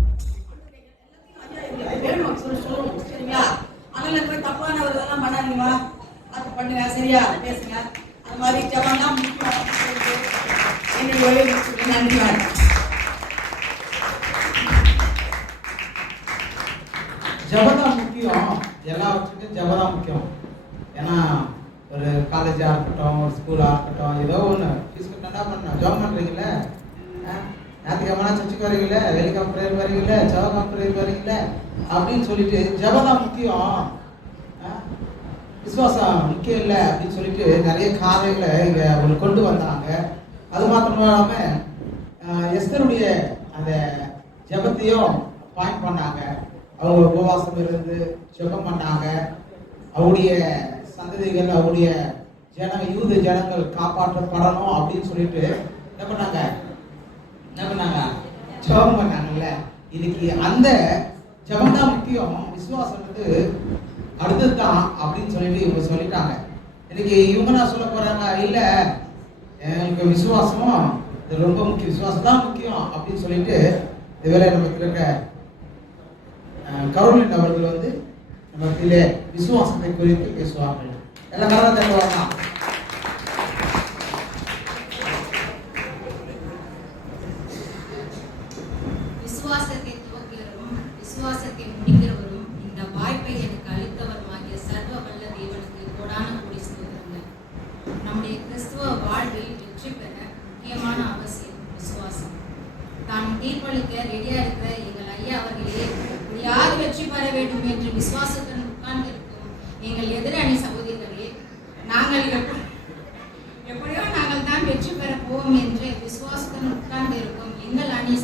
எல்லாத்தையும் ஐயா வேணும் சொல்லணும். சரிங்களா? அதனால போய் தப்பானவர்களெல்லாம் பண்ணாதீங்கம்மா, அது பண்ணுங்க, சரியா பேசுங்க. அது மாதிரி ஜெபம் தான் முக்கியம். என்னுடைய நன்றி வணக்கம். ஜெபம் முக்கியம், எல்லாவற்றுக்கும் ஜெபம் முக்கியம். ஏன்னா ஒரு காலேஜாக இருக்கட்டும், ஒரு ஸ்கூலாக இருக்கட்டும், ஏதோ ஒன்று ஃபீஸ் கட்டினா பண்ணணும். ஜெபம் பண்ணுறீங்கள, ஞாயிற்றுக்கிழமை சர்ச்சுக்கு வரீங்கள, வெள்ளிக்கிழமை பிரேயர் வரீங்கள, செவ்வாய்க்கிழமை பிரேயர் வரீங்கள அப்படின்னு சொல்லிட்டு ஜெபம் தான் முக்கியம், விசுவாசம் முக்கியம் இல்லை அப்படின்னு சொல்லிட்டு நிறைய காரியங்களை இங்கே அவங்களுக்கு கொண்டு வந்தாங்க. அது மாத்திரம் இல்லாமல் எஸ்தருடைய அந்த ஜெபத்தையும் பாயிண்ட் பண்ணாங்க. அவங்க உபவாசம் இருந்து ஜெபம் பண்ணாங்க. அவருடைய சந்ததிகள், அவருடைய யூத ஜனங்கள் காப்பாற்றப்படணும் அப்படின்னு சொல்லிட்டு என்ன பண்ணாங்க ஜெபம் பண்ணாங்கல்ல. இன்னைக்கு அந்த ஜெபம் தான் முக்கியம், விசுவாசம் வந்து அடுத்தது தான் அப்படின்னு சொல்லிட்டு இவங்க சொல்லிட்டாங்க. இன்னைக்கு இவங்க நான் சொல்ல போறாங்க, இல்லை எனக்கு விசுவாசமும் இது ரொம்ப முக்கியம், விசுவாசம் தான் முக்கியம் அப்படின்னு சொல்லிட்டு இந்த வேலை நமக்கு இருக்க கரோலின் அவர்கள் வந்து நமக்கு விசுவாசத்தை குறித்து பேசுவார்கள். எல்லாம் நல்லா தருவாங்க. விசுவாசத்தை துவக்கிறவரும் விசுவாசத்தை முடிக்கிறவரும் இந்த வாய்ப்பை எனக்கு அளித்தவருமாகிய சர்வ வல்ல தேவனுக்கு கோடான கோடி ஸ்தோத்திரங்கள். நம்முடைய கிறிஸ்துவ வாழ்வில் வெற்றி பெற முக்கியமான அவசியம் விசுவாசம். தான் தீர்ப்பளிக்க ரெடியா இருக்கிற எங்கள் ஐயா அவர்களே, யார் வெற்றி பெற வேண்டும் என்று விசுவாசத்துடன் உட்கார்ந்திருக்கும் எங்கள் எதிரணி சகோதரிகளே, நாங்கள் எப்படியோ நாங்கள் தான் வெற்றி பெற போவோம் என்று விசுவாசத்துடன் உட்கார்ந்து இருக்கும் எங்கள் அணி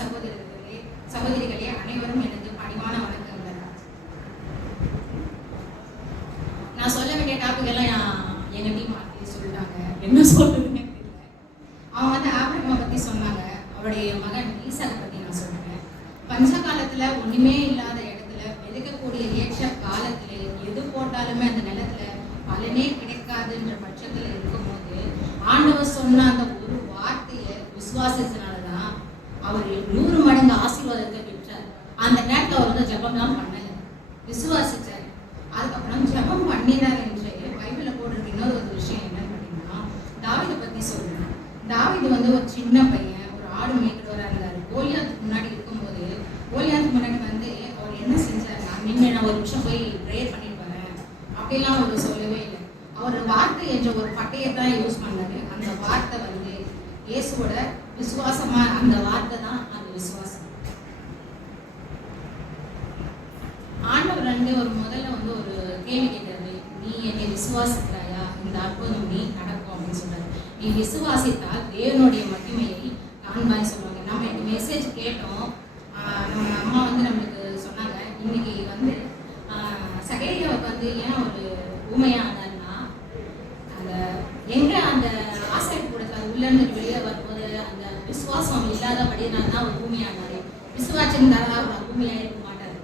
சகோதரிகளே அனைவரும் எனது பணிவான வணக்கங்கள். நான் சொல்ல வேண்டிய டாபிக் எல்லாம் எங்க டீம் சொல்லிட்டாங்க, என்ன சொல்றதுன்னு தெரியல. அவங்க வந்து ஆபிரகாமை பத்தி சொன்னாங்க, அவருடைய மகன் ஈசாக்கை பத்தி நான் சொல்றேன். பஞ்ச காலத்துல ஒண்ணுமே இல்லாத இடத்துல விதைக்கக்கூடிய ஏற்ற காலத்துல எது போட்டாலுமே அந்த நிலத்துல பலனே கிடைக்காதுன்ற பட்சத்துல இருக்கும்போது ஆண்டவர் சொன்ன அந்த ஒரு வார்த்தையை விசுவாசத்தினாலதான் அவர் 100 மடங்கு ஆசீர்வாதத்தை பெற்றார். அந்த நேரத்துல அவர் வந்து ஜெபம்லாம் பண்ணல, விசுவாசிச்சார். அதுக்கப்புறம் ஜெபம் பண்ணினார் என்று பைபிள்ல போடுற இன்னொரு ஒரு விஷயம் என்னன்னு பார்த்தீங்கன்னா, தாவீதை பத்தி சொல்றேன். தாவீது வந்து ஒரு சின்ன பையன், ஒரு ஆடு மேய்க்கிறவராக இருந்தார். கோலியாத்துக்கு முன்னாடி இருக்கும்போது, கோலியாத்துக்கு முன்னாடி வந்து அவர் என்ன செஞ்சார், நான் ஒரு நிமிஷம் போய் ப்ரேயர் பண்ணிட்டு வரேன் அப்படிலாம் அவர் சொல்லவே இல்லை. அவர் வார்த்தை என்ற ஒரு பட்டையை தான் யூஸ் பண்ணாரு. அந்த வார்த்தை வந்து இயேசுவோட விசுவாசமா, அந்த வார்த்தை தான் அந்த விசுவாசம். ஆண்டவர் வந்து ஒரு முதல்ல வந்து ஒரு கேள்வி கேட்கறது, நீ என்னை விசுவாசிக்கிறாயா, இந்த அற்புதம் நீ நடக்கும் அப்படின்னு சொல்றாரு. நீ விசுவாசித்தால் தேவனுடைய மகிமையை காண்பாய் சொல்லுவாங்க. நம்ம இந்த மெசேஜ் கேட்டோம், நம்ம அம்மா வந்து நம்மளுக்கு சொன்னாங்க, இன்னைக்கு வந்து சகேரியாவுக்கு வந்து ஏன் ஒரு ஊமையானார்னா, அந்த எங்க அந்த ஆசிரியர் கூடத்துல உள்ள இருந்து வெளியே வரும்போது அந்த விசுவாசம் இல்லாதபடினால தான் அவர் ஊமையானாரு. விசுவாசம் தர அவர் ஊமையா இருக்க மாட்டாரு.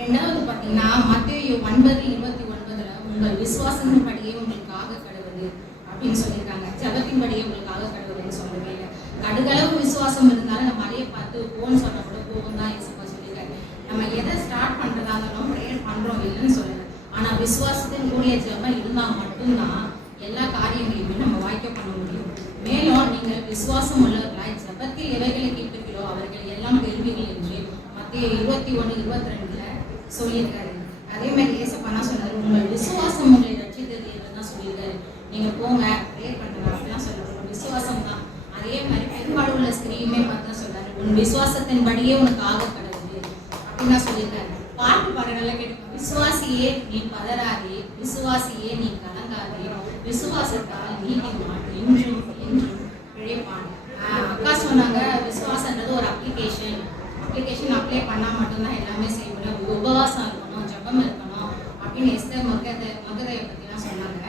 ரெண்டாவது பார்த்தீங்கன்னா மத்தேயு 9:29 உங்கள் விசுவாசத்தின் படியே உங்களுக்கு ஆக கடவுது அப்படின்னு சொல்லியிருக்காங்க. ஜபத்தின் படியே உங்களுக்கு ஆக கடவுதுன்னு சொல்லவே இல்லை. கடுகளவு விசுவாசம் இருந்தாலும் நம்ம மலையை பார்த்து போன்னு சொன்னா கூட போகும் தான் இயேசுப்பா சொல்லியிருக்காரு. நம்ம எதை ஸ்டார்ட் பண்றதா இருந்தாலும் ப்ரேயர் பண்றோம் இல்லைன்னு சொல்லல. ஆனா விசுவாசத்தின் கூடிய ஜபம் இருந்தால் மட்டும்தான் எல்லா காரியங்களையுமே நம்ம வாய்க்க பண்ண முடியும். மேலும் நீங்கள் விசுவாசம் உள்ளவர்களாய் ஜபத்தில் எவைகளை கேட்கிறீர்களோ அவர்கள் எல்லாம் பெறுவீர்கள் என்று மத்தேயு 21:22 சொல்லியிருக்காரு. அதே மாதிரி ஏசப்பா சொன்னாரு, உங்கள் விசுவாசம் உங்களை ரட்சித்தது தான் சொல்லியிருக்காரு. நீங்க போங்க ப்ரேயர் பண்ணுங்க அப்படிலாம் சொல்றாரு. உங்க விசுவாசம் தான். அதே மாதிரி பெரும்பாலும் உள்ள ஸ்திரீயுமே பார்த்து சொல்றாரு, உன் விசுவாசத்தின் படியே உனக்கு ஆக கடவுது அப்படின்னு தான் சொல்லியிருக்காரு. பாட்டு பாடல கேட்கும், விசுவாசியே நீ பதறாதே, விசுவாசியே நீ கலங்காதே, விசுவாசத்தால் நீதிமான் என்றும் என்றும் பிழைப்பான். அக்கா சொன்னாங்க, விசுவாசன்றது ஒரு அப்ளிகேஷன் அப்ளிகேஷன் அப்ளை பண்ணால் மட்டும்தான் எல்லாமே செய்ய முடியும். உபவாசம் இருக்கணும், ஜெபம் இருக்கணும் அப்படின்னு எஸ்தர் மகதையை பற்றிலாம் சொன்னாங்க.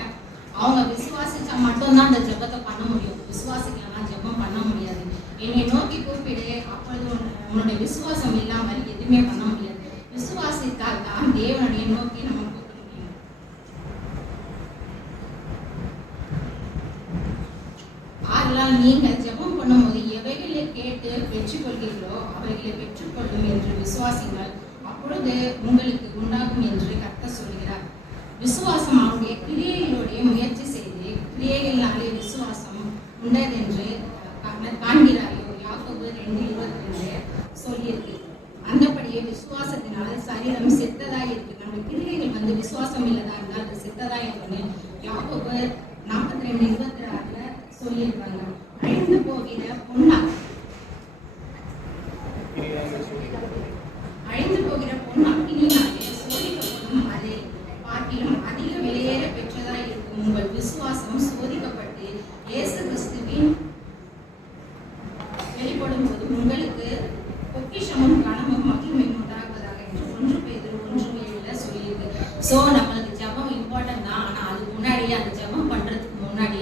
அவங்க விசுவாசிச்சா மட்டும்தான் அந்த ஜெபத்தை பண்ண முடியும். விசுவாசிக்கலாம் ஜெபம் பண்ண முடியாது. என்னை நோக்கி கூப்பிடு, அப்பொழுது உன்னுடைய விசுவாசம் இல்லாமல் எதுவுமே பண்ண முடியாது. விசுவாசித்தால் தான் தேவனுடைய நோக்கி நம்ம கூப்பிட முடியும். ஆதலால் நீங்கள் ஜெபம் பண்ணும்போது எவைகளை கேட்டு பெற்றுக்கொள்கிறீர்களோ அவைகளை பெற்றுக்கொள்ளும் என்று விசுவாசிங்கள், அப்பொழுது உங்களுக்கு உண்டாகும் என்று கர்த்தர் சொல்கிறார். விசுவாசம் அவருடைய கிரியைகளுடைய முயற்சி செய்து கிரியைகளினாலே விசுவாசம் உண்டதென்று காண்கிறாயோ? யாக்கோபு 2:22 சொல்லியிருக்கு. அந்தபடியே விசுவாசத்தினால சரீரம் செத்ததாய் இருக்கு. நம்ம கிரியைகள் விசுவாசம் இல்லதா இருந்தால் அது செத்ததா இருக்குன்னு யாக்கோபு 42:26 சொல்லியிருக்காங்க. அழிந்து போகிற பொன்னா அக்கினியினாலே சோதிக்கப்படும், அதை பார்க்கிலும் அதிக விலையேற பெற்றதாய் இருக்கும் உங்கள் விசுவாசம் சோதிக்கப்பட்டு இயேசு கிறிஸ்துவின் வெளிப்படும் போது உங்களுக்கு பொக்கிஷமும் கனமும் மகிமையும் உண்டாகுவதாக என்று 1 பேதுரு 1:7 சொல்லியிருக்கு. ஸோ நம்மளுக்கு ஜெபம் இம்பார்ட்டன்ட் தான். ஆனால் அதுக்கு முன்னாடி அந்த ஜெபம் பண்ணுறதுக்கு முன்னாடி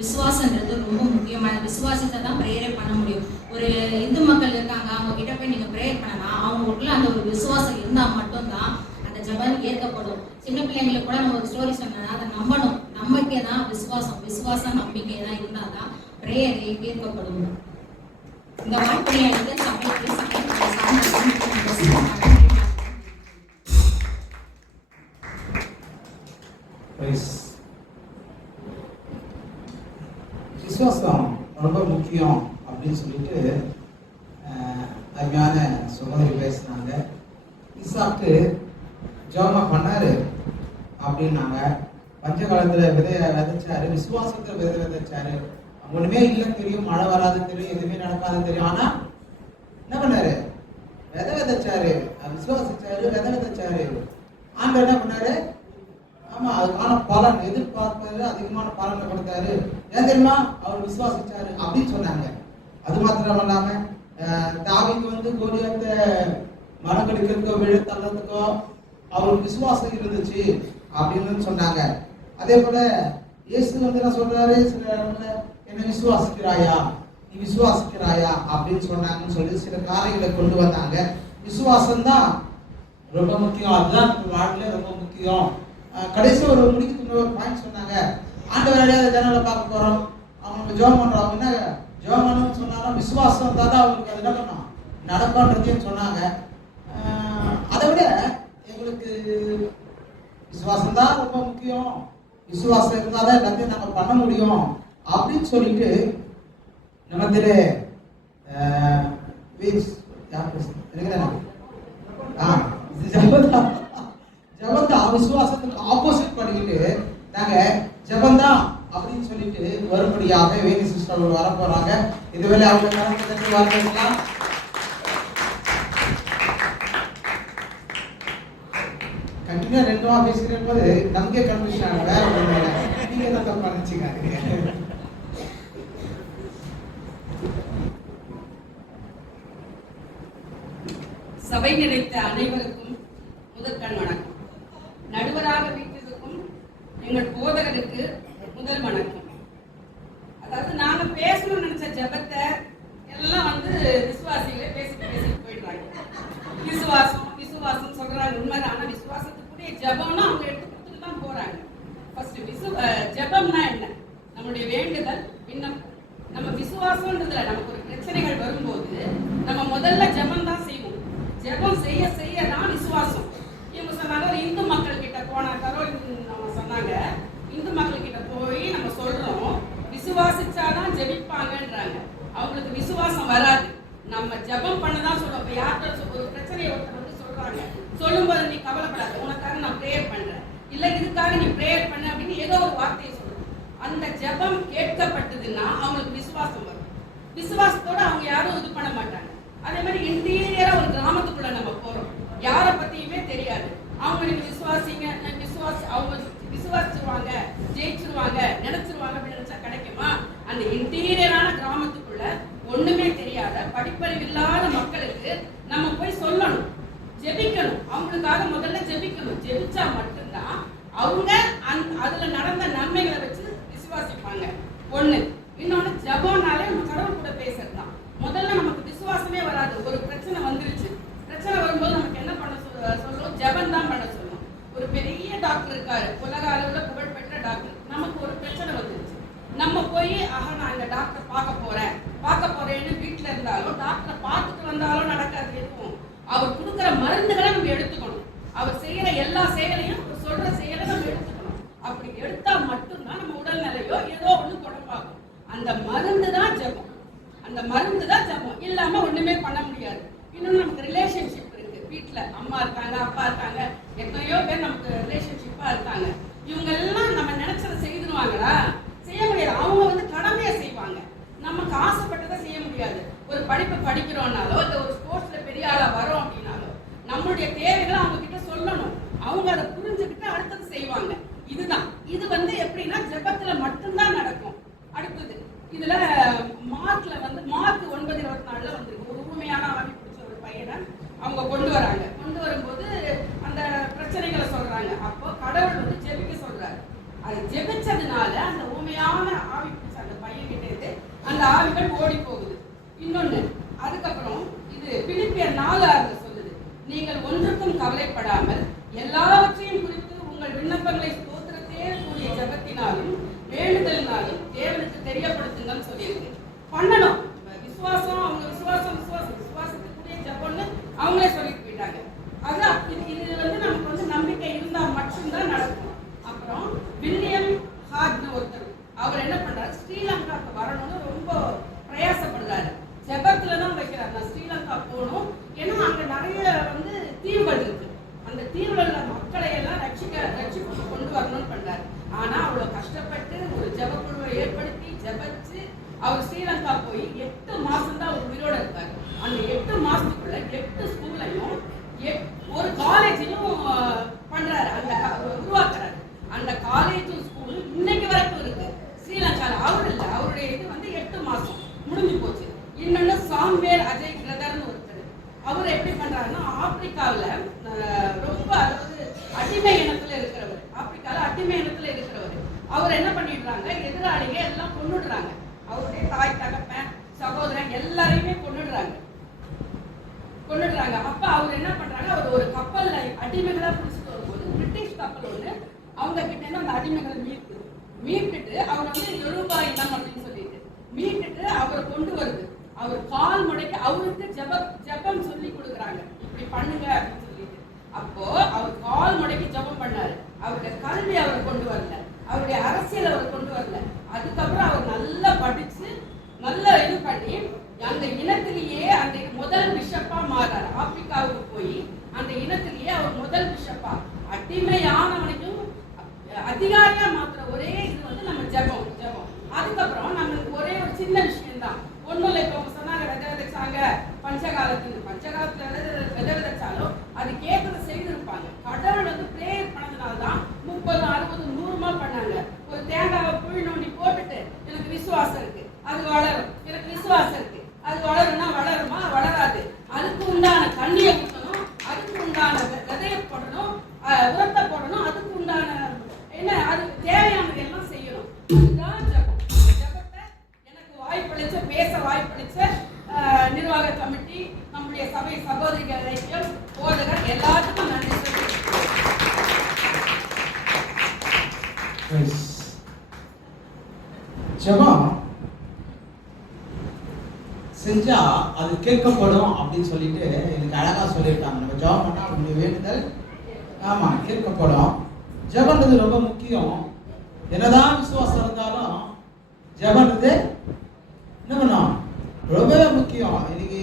விசுவாசன்றது ரொம்ப முக்கியமான. விசுவாசத்தை தான் ப்ரேயரே பண்ண முடியும். ஒரு இந்து மக்கள் இருக்காங்க, அவங்க கிட்ட போய் நீங்கள் ப்ரேயர் பண்ணனா அவங்களுக்குள்ள அந்த ஒரு விசுவாசம் இருந்தால் மட்டும்தான் அந்த ஜெபம் ஏற்கப்படும். சின்ன பிள்ளைங்களுக்கு கூட நம்ம ஒரு ஸ்டோரி சொன்னா அதை நம்பணும். நம்பிக்கை தான் விசுவாசம் நம்பிக்கை தான் இருந்தால் தான் ப்ரேயரே ஏற்கப்படும். இந்த வாய்ப்பை அளித்த சபைக்கு விசுவாசம் ரொம்ப முக்கியம் அப்படின்னு சொல்லிட்டு அருமையான சகோதரி பேசினாங்க. ஈசாக்கு ஜெபம் பண்ணாரு அப்படின்னாங்க. பஞ்ச காலத்துல விதைச்சாரு, விசுவாசத்துல விதைச்சாரு. ஒண்ணுமே இல்லை தெரியும், மழை வராது தெரியும், எதுவுமே நடக்காது தெரியும். ஆனா என்ன பண்ணாரு? விதைச்சாரு, விசுவாசிச்சாரு, விதைச்சாரு. ஆண்டவர் என்ன பண்ணாரு? ஆமா, அதுக்கான பலன் எதிர்பார்ப்பது அதிகமான பலனை கொடுத்தாரு. ஏன் தெரியுமா? அவர் விசுவாசிச்சாரு அப்படின்னு சொன்னாங்க. அது மாத்திரம் இல்லாம தாவீது கோலியாத்தை மரங்கடிக்கிறதுக்கோ விழு தள்ளதுக்கோ அவருக்கு விசுவாசம் இருந்துச்சு அப்படின்னு சொன்னாங்க. அதே போல இயேசு என்ன சொல்றாரு? சில இடத்துல என்ன விசுவாசிக்கிறாயா, நீ விசுவாசிக்கிறாயா அப்படின்னு சொன்னாங்கன்னு சொல்லி சில காரியங்களை கொண்டு வந்தாங்க. விசுவாசம் தான் ரொம்ப முக்கியம். அதுதான் வாழ்க்கையில ரொம்ப முக்கியம். கடைசி ஒரு முடிக்கு ஒரு பாயிண்ட் சொன்னாங்க. ஆண்டவர் ஜனங்களை பார்க்க போறோம், அவங்க ஜெபம் பண்றோம். என்ன ஜெபம் பண்ணணும்னு சொன்னாலும் விசுவாசம் தான் அவங்களுக்கு அது என்ன பண்ணணும் நடக்கும்ன்றதையும் சொன்னாங்க. அதை விட எங்களுக்கு விசுவாசம் தான் ரொம்ப முக்கியம். விசுவாசம் இருந்தாதான் எல்லாத்தையும் நம்ம பண்ண முடியும் அப்படின்னு சொல்லிட்டு நமக்கு ஜபந்தா விசுவாசத்துக்கு ஆப்போசிட் பண்ணிக்கிட்டு நாங்க ஜபந்தா அப்படின்னு சொல்லிட்டு வரும்படியாக வேணி சிஸ்டர் வர போறாங்க. இதுவேளை அவங்க நடந்ததற்கு வரலாம். கண்டினியூ 2 பேசுகிற போது நமக்கே கன்ஃபியூஷன் ஆகும். வேற ஒண்ணு நீங்க என்ன தப்பா நினைச்சுக்காதீங்க. சபை நிறைத்த அனைவருக்கும் முதற்கண் வணக்கம். நடுவராக வீட்டிற்கும் எங்கள் போதகருக்கு முதல் வணக்கம். அதாவது நாங்க பேசணும்னு நினைச்ச ஜெபத்தை எல்லாம் விசுவாசிகளே பேசிட்டு போயிடுறாங்க. விசுவாசம் சொல்றாங்க உண்மைதான். ஆனா விசுவாசத்துக்குரிய ஜெபம்னா அவங்க எடுத்து கொடுத்துட்டு தான் போறாங்க. ஃபர்ஸ்ட் ஜெபம்னா என்ன? நம்மளுடைய வேண்டுதல், விண்ணப்பம். நம்ம விசுவாசம்ன்றதுல நமக்கு ஒரு பிரச்சனைகள் வரும்போது நம்ம முதல்ல ஜெபம் தான் செய்வோம். ஜெபம் செய்ய செய்ய தான் விசுவாசம். இவங்க சொன்னாங்க ஒரு இந்து மக்கள் கிட்ட போனாக்காரோ நம்ம சொன்னாங்க, இந்து மக்கள் கிட்ட போய் நம்ம சொல்றோம் விசுவாசிச்சாதான் ஜெபிப்பாங்கன்றாங்க. அவங்களுக்கு விசுவாசம் வராது. நம்ம ஜெபம் பண்ணதான் சொல்றோம். இப்ப யார்கிட்ட ஒரு பிரச்சனையை ஒருத்தர் சொல்றாங்க, சொல்லும்போது நீ கவலைப்படாத, உனக்காக நான் ப்ரேயர் பண்றேன், இல்ல இதுக்காக நீ ப்ரேயர் பண்ண அப்படின்னு ஏதோ ஒரு வார்த்தையை சொல்றோம். அந்த ஜெபம் கேட்கப்பட்டதுன்னா அவங்களுக்கு விசுவாசம் வரும். விசுவாசத்தோட அவங்க யாரும் இது பண்ண மாட்டாங்க. அதே மாதிரி இன்டீரியரா ஒரு கிராமத்துக்குள்ள நம்ம போறோம், யாரை பத்தியுமே தெரியாது. அவங்க நீங்க விசுவாசிங்க, அவங்க விசுவாசிச்சுருவாங்க, ஜெயிச்சிருவாங்க, நினைச்சிருவாங்க அப்படின்னு நினைச்சா கிடைக்குமா? அந்த இன்டீரியரான கிராமத்துக்குள்ள ஒண்ணுமே தெரியாத படிப்பறிவு இல்லாத மக்களுக்கு நம்ம அதுக்காக முதல்ல ஜெபிக்கணும். ஜெபிச்சா மட்டும்தான் அவங்க அதுல நடந்த நன்மைகளை வச்சு விசுவாசிப்பாங்க. ஒண்ணு. இன்னொன்னு, ஜெபம்னாலே நம்ம கடவுள் கூட பேசுறது தான். முதல்ல நமக்கு விசுவாசமே வராது. ஒரு பிரச்சனை வந்துருச்சு, பிரச்சனை வரும்போது நமக்கு என்ன பண்ண சொல்லும்? ஜெபம் தான் பண்ண சொல்லும். ஒரு பெரிய டாக்டர் இருக்காரு, உலக அளவுல புகழ்பெற்ற டாக்டர். நமக்கு ஒரு பிரச்சனை வந்துருச்சு, நம்ம போய் நான் இந்த டாக்டரை பார்க்க போறேன்னு வீட்டுல இருந்தாலும் டாக்டரை பார்த்துட்டு வந்தாலும் நடக்காது. எதுவும் அவர் கொடுக்குற மருந்துகளை நம்ம எடுத்துக்கணும். அவர் செய்யற எல்லா செயலையும், அவர் சொல்ற செயலை நம்ம எடுத்துக்கணும். அப்படி எடுத்தா மட்டும்தான் நம்ம உடல்நிலையோ ஏதோ ஒண்ணு குணமாகும். அந்த மருந்து தான் ஜெபம். அந்த மருந்து தான் ஜெபம். இல்லாம ஒண்ணுமே பண்ண முடியாது. இன்னொன்று, நமக்கு ரிலேஷன்ஷிப் இருக்கு. வீட்டுல அம்மா இருக்காங்க, அப்பா இருக்காங்க, எத்தனையோ பேர் நமக்கு ரிலேஷன்ஷிப்பா இருக்காங்க. இவங்க எல்லாம் நம்ம நினைச்சதை செய்துருவாங்களா? செய்ய முடியாது. அவங்க கடமையை செய்வாங்க. நமக்கு ஆசைப்பட்டதை செய்ய முடியாது. ஒரு படிப்பை படிக்கிறோம்னாலோ இல்ல ஒரு ஸ்போர்ட்ஸ்ல பெரிய ஆளா வரோம் அப்படின்னாலோ நம்மளுடைய தேவைகளை அவங்க கிட்ட சொல்லணும். அவங்க அதை புரிஞ்சுக்கிட்டு அடுத்தது செய்வாங்க. இதுதான் இது எப்படின்னா ஜெபத்துல மட்டும்தான் நடக்கும். அடுத்தது இதுல மார்க் 9:24 வந்திருக்கு. ஒரு உண்மையான ஆவி பிடிச்ச ஒரு பையனை அவங்க கொண்டு வராங்க. கொண்டு வரும்போது அந்த பிரச்சனைகளை சொல்றாங்க. அப்போ கடவுள் ஜெபிக்க சொல்றாரு. அது ஜெபிச்சதுனால அந்த உண்மையான ஆவி பிடிச்ச அந்த பையன் கிட்ட இருந்து அந்த ஆவிகள் ஓடி போகுது. இன்னொன்னு, அதுக்கப்புறம் இது பிலிப்பியர் 4:6 சொல்லுது, நீங்கள் ஒன்றுக்கும் கவலைப்படாமல் எல்லாவற்றையும் குறித்து உங்கள் விண்ணப்பங்களை ஸ்தோத்திரத்தே கூடிய ஜெபத்தினாலும் வேண்டுதலினாலும் தேவனுக்கு தெரியப்படுத்துங்கள் சொல்லியிருக்கு. பண்ணணும். விசுவாசம், அவங்க விசுவாசத்துக்குரிய ஜெபம்னு அவங்களே சொல்லிட்டு போயிட்டாங்க. அதான் இது நமக்கு நம்பிக்கை இருந்தா மட்டும்தான் நடக்கும். அப்புறம் வில்லியம் ஹார்ட்னு ஒருத்தர், அவர் என்ன பண்றாரு, ஸ்ரீலங்காவுக்கு வரணும்னு ரொம்ப பிரயாசப்படுறாரு. ஜெபத்துல தான் வைக்கிறார், நான் ஸ்ரீலங்கா போகணும். ஏன்னா அங்க நிறைய தீவுகள் இருக்கு. அந்த தீவுகள்ல மக்களை எல்லாம் ரட்சிப்பு கொண்டு வரணும்னு பண்றாரு. ஆனா அவ்வளவு கஷ்டப்பட்டு ஒரு ஜெபக்குழுவை ஏற்படுத்தி ஜெபிச்சு அவர் ஸ்ரீலங்கா போய் 8 மாசம் தான் அவர் உயிரோட இருக்காரு. அந்த 8 மாசத்துக்குள்ள 8 ஸ்கூல்லையும் ஒரு காலேஜையும் பண்றாரு, உருவாக்குறாரு. அந்த காலேஜும் ஸ்கூலும் இன்னைக்கு வரைக்கும் இருக்கு ஸ்ரீலங்கால. அவர் இல்ல, அவருடைய இது 8 மாசம் முடிஞ்சு போச்சு. இன்னொன்னு, சாம்வேல் அஜய் பிரதர்னு ஒருத்தர், அவர் எப்படி பண்றாருன்னா ஆப்பிரிக்காவில ரொம்ப அடிமை இனத்துல இருக்கிறவர், ஆப்பிரிக்கால அடிமை இனத்துல இருக்கிறவர். அவர் என்ன பண்ணிடுறாங்க, எதிராளிங்க எல்லாம் கொண்டுடுறாங்க. அவருடைய தாய், தகப்பன், சகோதரன் எல்லாரையுமே கொண்டுடுறாங்க. அப்ப அவர் என்ன பண்றாங்க, அவர் ஒரு கப்பல்ல அடிமைகளா பிடிச்சிட்டு வரும்போது பிரிட்டிஷ் கப்பல் ஒண்ணு அவங்க கிட்ட இருந்து அந்த அடிமைகளை மீட்டுட்டு அவர் யோருபா இனம் அப்படின்னு சொல்லிட்டு மீட்டுட்டு அவரை கொண்டு வருது. அவர் கால் முடைக்கு அவருக்கு ஜெபம் சொல்லி கொடுக்குறாங்க, இப்படி பண்ணுங்க அப்படின்னு சொல்லிட்டு. அப்போ அவர் கால் முடைக்கு ஜெபம் பண்ணாரு. அவருடைய கல்வி அவரை கொண்டு வரல, அவருடைய அரசியல் அவர் கொண்டு வரல. அதுக்கப்புறம் அவர் நல்லா படிச்சு நல்லா இது பண்ணி அந்த இனத்திலேயே அந்த முதல் பிஷப்பா மாறாரு. ஆப்பிரிக்காவுக்கு போய் அந்த இனத்திலேயே அவர் முதல் பிஷப்பா, அடிமையானவனையும் அதிகாரியா மாத்துற ஒரே இது நம்ம ஜெபம். அதுக்கப்புறம் நம்மளுக்கு ஒரே ஒரு சின்ன விஷயம் தான், ஒண்ணும் இல்லை. இப்போ சொன்னாங்க விதை விதைச்சாங்க பஞ்சகாலத்துல விதை விதைச்சாலும் அது கேட்கறத செய்திருப்பாங்க. கடவுள் பிரேயர் பண்ணதுனால்தான் 30, 60, 100 பண்ணாங்க. ஒரு தேங்காவை புழி நோண்டி போட்டுட்டு எனக்கு விசுவாசம் இருக்கு அது வளரும், எனக்கு விசுவாசம் இருக்கு அது வளரும்னா வளருமா? வளராது. அதுக்கு உண்டான தண்ணியை ஊற்றணும், அதுக்கு உண்டான விதையை போடணும், உரத்தை போடணும், அதுக்கு உண்டான அதுக்கு தேவையானது எல்லாம் செய்யணும். அதுதான் ஜெபம். ஜெபத்தை எனக்கு வாய்ப்பளிச்ச, பேச வாய்ப்பளிச்ச நிர்வாக கமிட்டி, நம்முடைய சபை சகோதரிகள் ஐக்கியம், போதகர் எல்லாத்துக்கும் நன்றி சொல்லி ஜெபம் செஞ்சா அது கேட்கப்படும் அப்படின்னு சொல்லிட்டு எனக்கு அழகா சொல்லியிருக்காங்க. நம்ம ஜெபம் பண்ணா நம்முடைய வேண்டுதல் கேட்கப்படும். ஜெபன்றது ரொம்ப முக்கியம். என்னதான் விசுவாசம் இருந்தாலும் ஜெபன்றது என்ன பண்ணும், ரொம்பவே முக்கியம். இன்னைக்கு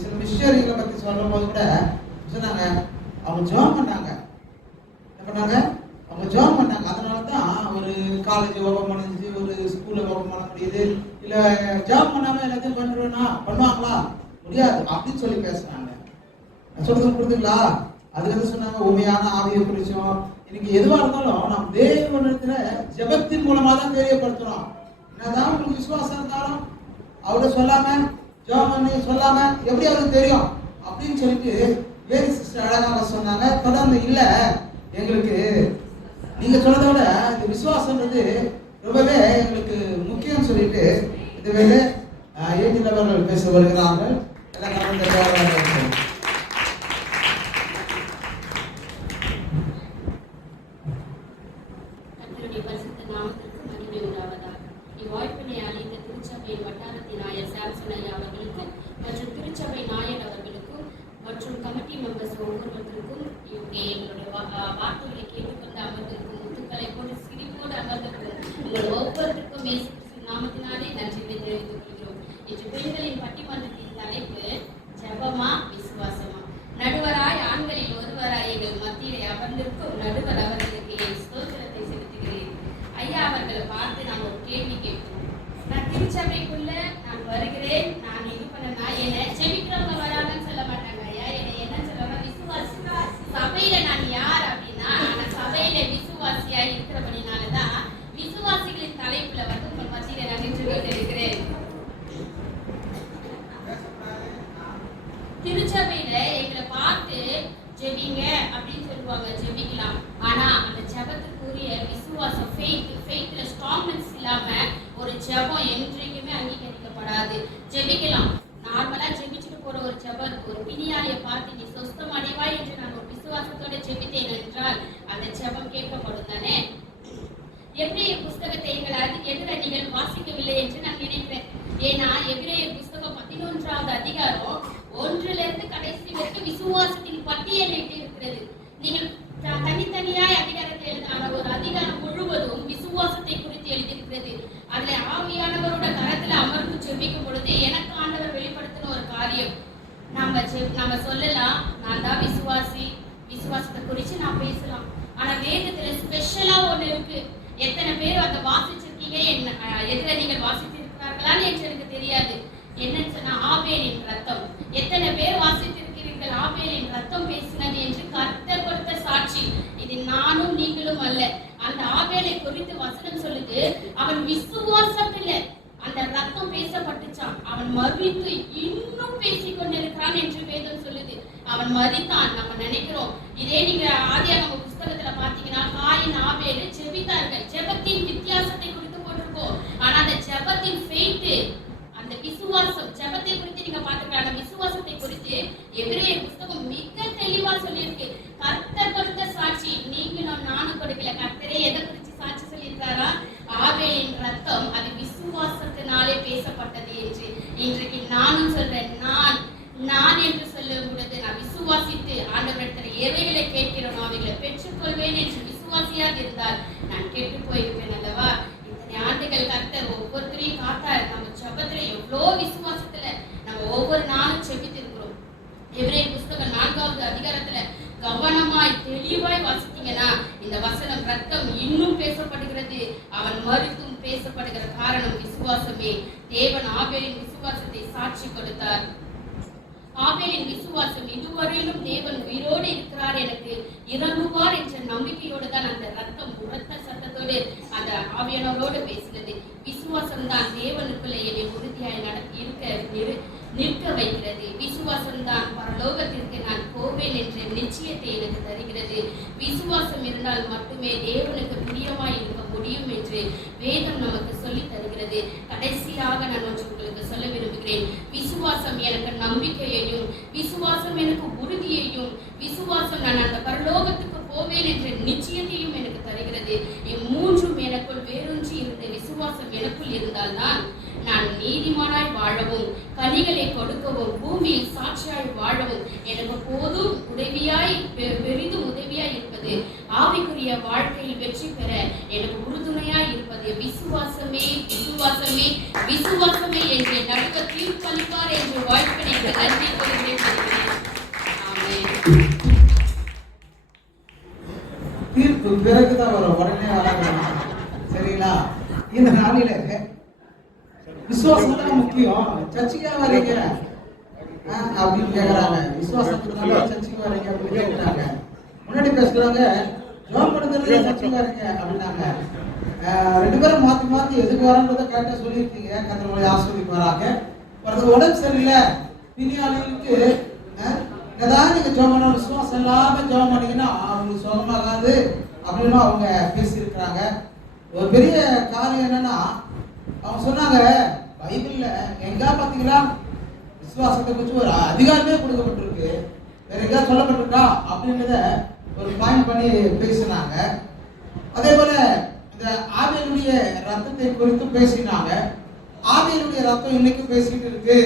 சில மிஷனரிகளை பத்தி சொல்லும் போது கூட சொன்னாங்க, அவங்க ஜெபம் பண்ணாங்க. என்ன பண்ணாங்க? அவங்க ஜெபம் பண்ணாங்க. அதனாலதான் ஒரு காலேஜ் ஓபன் பண்ணிச்சு, ஒரு ஸ்கூல்ல ஓபன் பண்ண முடியுது. இல்ல ஜெபம் பண்ணாம எல்லாத்தையும் பண்ணுவாங்களா? முடியாது அப்படின்னு சொல்லி பேசுறாங்க. சொல்றது புரியுதுங்களா? அதுக்கு சொன்னாங்க உண்மையான ஆவியை குறிச்சோம். இன்னைக்கு எதுவா இருந்தாலும் நம்ம தேவனிடத்துல ஜெபத்தின் மூலமா தான் தெரியப்படுத்துறோம். என்னதான் உங்களுக்கு விசுவாசம் இருந்தாலும் அவர்கிட்ட சொல்லாம ஜெபம் பண்ணி சொல்லாம எப்படி அவருக்கு தெரியும் அப்படின்னு சொல்லிட்டு வேறு சிஸ்டர் சிஸ்டர் அழகாக சொன்னாங்க. தொடர்ந்து இல்ல எங்களுக்கு நீங்க சொன்னதை விட இந்த விசுவாசம்ன்றது ரொம்பவே எங்களுக்கு முக்கியம் சொல்லிட்டு இதுவேளை ஏஜில் அவர்கள் பேச வருகிறார்கள். எல்லாம் கலந்து கர்த்தருடைய பரிசுத்த நாமத்திற்கு மகிமை உண்டாவதாக. இவ்வாய்ப்பினை அளித்த திருச்சபை வட்டாரத்தின் நாயர் சாம்சன் ஐயா அவர்களுக்கும் மற்றும் திருச்சபை நாயர் அவர்களுக்கும் மற்றும் கமிட்டி மெம்பர்ஸ் ஒவ்வொருவருக்கும் இங்கே எங்களுடைய வார்த்தைகளை கேட்டுக்கொண்டு அமர்ந்திருக்கும் முத்துக்களை போட்டு சிரிப்போடு அமர்ந்திருக்கும் உங்கள் ஒவ்வொருத்தருக்கும் இயேசு கிறிஸ்து நாமத்தினாலே நன்றிகளை தெரிவித்துக் கொள்கிறோம். இன்று பெண்களின் பட்டிமன்றத்தின் தலைப்பு ஜெபமா விசுவாசமா. நடுவராய் ஆண்களில் ஒருவராய் எங்கள் மத்தியிலே அமர்ந்திருக்கும் நடுவர் அவர்களுக்கு என் ஸ்தோத்திரத்தை செலுத்துகிறேன். ஐயா அவர்களை பார்த்து நான் ஒரு கேள்வி கேட்கிறோம். நான் திருச்சபைக்குள்ள நான் வருகிறேன், நான் இது பண்ணனா என்ன ஜெபிக்கிறவங்க வராங்கன்னு சொல்ல மாட்டாங்க ஐயா. என்னை என்ன சொல்லுவாங்க, விசுவாசி. சபையில நான் யார் அப்படின்னா நான் சபையில விசுவாசியா இருக்கிறபடினாலதான் விசுவாசிகளின் தலைப்புல வந்து உங்கள் மத்தியில நான் நின்று கொண்டிருக்கிறேன். திருச்சபையில எங்களை பார்த்து ஜெபிங்க அப்படின்னு சொல்லுவாங்க, ஜெபிக்கலாம். ஆனா அந்த ஜெபத்துக்குரிய விசுவாசம் ஃபெய்த்ல ஸ்ட்ராங்னஸ் இல்லாம ஒரு ஜெபம் என்றைக்குமே அங்கீகரிக்கப்படாது. ஜெபிக்கலாம், நார்மலா ஜெபிச்சுட்டு போற ஒரு ஜெபம், ஒரு பிணியாளியை பார்த்து நீ சொஸ்தம் அடைவாய் என்று நான் ஒரு விசுவாசத்தோட ஜெபித்தேன் என்றால் அந்த ஜெபம் கேட்கப்படும் தானே. எபிரேயர் புஸ்தகத்தை எங்கள் நீங்கள் வாசிக்கவில்லை என்று நான் நினைக்கிறேன். ஏன்னா எபிரேயர் புஸ்தகம் 11வது அதிகாரம் 1லிருந்து கடைசி வரைக்கும் விசுவாசத்தின் பட்டியலிட்டு இருக்கிறது. நீங்கள் தனித்தனியாய் அதிகாரத்தை எழுதின ஒரு அதிகாரம் முழுவதும் விசுவாசத்தை குறித்து எழுதியிருக்கிறது. அதுல ஆவியானவரோட கரத்துல அமர்ந்து ஜெபிக்கும் பொழுது எனக்கு ஆண்டவர் வெளிப்படுத்தின ஒரு காரியம். நம்ம சொல்லலாம், நான் தான் விசுவாசி, விசுவாசத்தை குறித்து நான் பேசலாம். ஆனா வேதத்துல ஸ்பெஷலா ஒண்ணு இருக்கு. எத்தனை பேர் அதை வாசிச்சிருக்கீங்க, எதிர நீங்கள் வாசித்திருக்கிறார்களான்னு எனக்கு தெரியாது. என்னன்னு சொன்னா ஆபேலின் ரத்தம். எத்தனை பேர் வாசித்திருக்கிறீர்கள் ஆபேலின் ரத்தம் பேசினது என்று கர்த்தர் கொடுத்த சாட்சி. இது நானும் நீங்களும் அல்ல. அந்த ஆபேலை குறித்து வசனம் சொல்லுது, அவன் விசுவாசத்துல அந்த ரத்தம் பேசப்பட்டுச்சான். அவன் மரித்து இன்னும் பேசிக் கொண்டிருக்கிறான் என்று வேதம் சொல்லுது. அவன் மரித்தான். நம்ம நினைக்கிறோம், இதே நீங்க ஆதியாகம புஸ்தகத்துல பாத்தீங்கன்னா காயின் ஆபேல் ஜெபித்தார்கள். ஜெபத்தின் வித்தியாசத்தை குறித்து போட்டிருக்கோம். ஆனா அந்த ஜெபத்தின் ஃபெய்த், அந்த விசுவாசம், ஜெபத்தை குறித்து நீங்க பாத்துக்கலாம். விசுவாசத்தை குறித்து எபிரேயர் புஸ்தகம் மிக தெளிவா சொல்லியிருக்கு. கர்த்தர் கொடுத்த சாட்சி நீங்களும் நானும் கொடுக்கல. கர்த்தரே எதை குறித்து சாட்சி சொல்லியிருக்காரா? ஆபேலின் ரத்தம் அது விசுவாசத்தினாலே பேசப்பட்டது என்று. இன்றைக்கு நானும் சொல்றேன், நான் என்று சொல்லும் பொழுது நான் விசுவாசித்து ஆண்டவரிடத்தில் எவைகளை கேட்கிறோம் அவைகளை பெற்றுக்கொள்வேன் என்று விசுவாசியாக இருந்தால் நான் கெட்டு போயிருப்பேன் அல்லவா? இத்தனை ஆண்டுகள் கர்த்தர் ஒவ்வொருத்தரையும் காத்தார். நம்ம ஜெபத்துல எவ்வளோ விசுவாசத்துல நம்ம ஒவ்வொரு நாளும் ஜெபித்திருக்கிறோம். எபிரேயர் புஸ்தகம் 4வது அதிகாரத்துல கவனமாய் தெளிவாய் வாசித்தீங்கன்னா இந்த வசனம் ரத்தம் இன்னும் பேசப்படுகிறது. அவன் மரித்தும் பேசப்படுகிற காரணம் விசுவாசமே. தேவன் ஆபேலின் விசுவாசத்தை சாட்சி கொடுத்தார். ஆபேலின் விசுவாசம் இதுவரையிலும் தேவன் உயிரோடு இருக்கிறார், எனக்கு இறங்குவார் என்ற நம்பிக்கையோடு தான் அந்த ரத்தம் உரத்த சத்தத்தோடு அந்த ஆவியானவரோடு பேசினது. விசுவாசம் தான் தேவனுக்குள்ள என்னை உறுதியாய் நிற்க வைக்கிறது. விசுவாசம் தான் பரலோகத்திற்கு நான் போவேன் என்ற நிச்சயத்தை எனக்கு தருகிறது. விசுவாசம் இருந்தால் மட்டுமே தேவனுக்கு பிரியமாய் இருக்க முடியும் என்று வேதம் நமக்கு சொல்லி தருகிறது. கடைசியாக நான் ஒன்று உங்களுக்கு சொல்ல விரும்புகிறேன். விசுவாசம் எனக்கு நம்பிக்கையையும், விசுவாசம் எனக்கு உறுதியையும், விசுவாசம் நான் அந்த பரலோகத்துக்கு போவேன் என்ற நிச்சயத்தையும் எனக்கு தருகிறது. இம்மூன்றும் எனக்குள் வேரூன்றி இருந்த விசுவாசம் எனக்குள் இருந்தால்தான் நான் நீதிமானாய் வாழவும், கனிகளை கொடுக்கவும், பூமியில் சாட்சியாய் வாழவும் எனக்கு போதும் பெரிதும் உதவியாய் இருப்பது. ஆவிக்குரிய வாழ்க்கையில் வெற்றி பெற எனக்கு உறுதுணையாய் இருப்பது விசுவாசமே, விசுவாசமே, விசுவாசமே என்று நடுக்க தீர்ப்பளிப்பார் என்று வாழ்க்கை நன்றி கூறுகிறேன். தீர்ப்பு பிறகுதான் வரும், உடனே வராங்க. சரிங்களா? இந்த நாளில விசுவாசம் தான் முக்கியம். சர்ச்சுக்கா வரீங்க அப்படின்னு கேட்கறாங்க. விசுவாசத்துக்கு சர்ச்சுக்கு வரீங்க அப்படின்னு கேட்கறாங்க. முன்னாடி பேசுறாங்க ஜோம் பண்ணுறது சர்ச்சுக்கு வரீங்க அப்படின்னாங்க. 2 பேரும் மாத்தி எதுக்கு வரன்றதை கரெக்டா சொல்லியிருக்கீங்க. கர்த்தர் ஆஸ்வதிக்கு வராங்க. உடம்பு சரியில்லை, பிணியாளிகளுக்கு ஏதாவது நீங்க ஜெபம் பண்ண விசுவாசம் இல்லாம ஜெபம் பண்ணீங்கன்னா அவங்களுக்கு சுகமாகாது அப்படின்னு அவங்க பேசியிருக்கிறாங்க. ஒரு பெரிய காரியம் என்னன்னா, அவங்க சொன்னாங்க பைபிள்ல எங்க பாத்தீங்களா விசுவாசத்தை குறித்து ஒரு அதிகாரமே கொடுக்கப்பட்டிருக்கு, வேற எங்கேயாவது சொல்லப்பட்டிருக்கா அப்படின்றத ஒரு பாயிண்ட் பண்ணி பேசினாங்க. அதே போல இந்த ஆபேலுடைய ரத்தத்தை குறித்து பேசினாங்க. ஆபேலுடைய ரத்தம் இன்னைக்கு பேசிட்டு இருக்கு.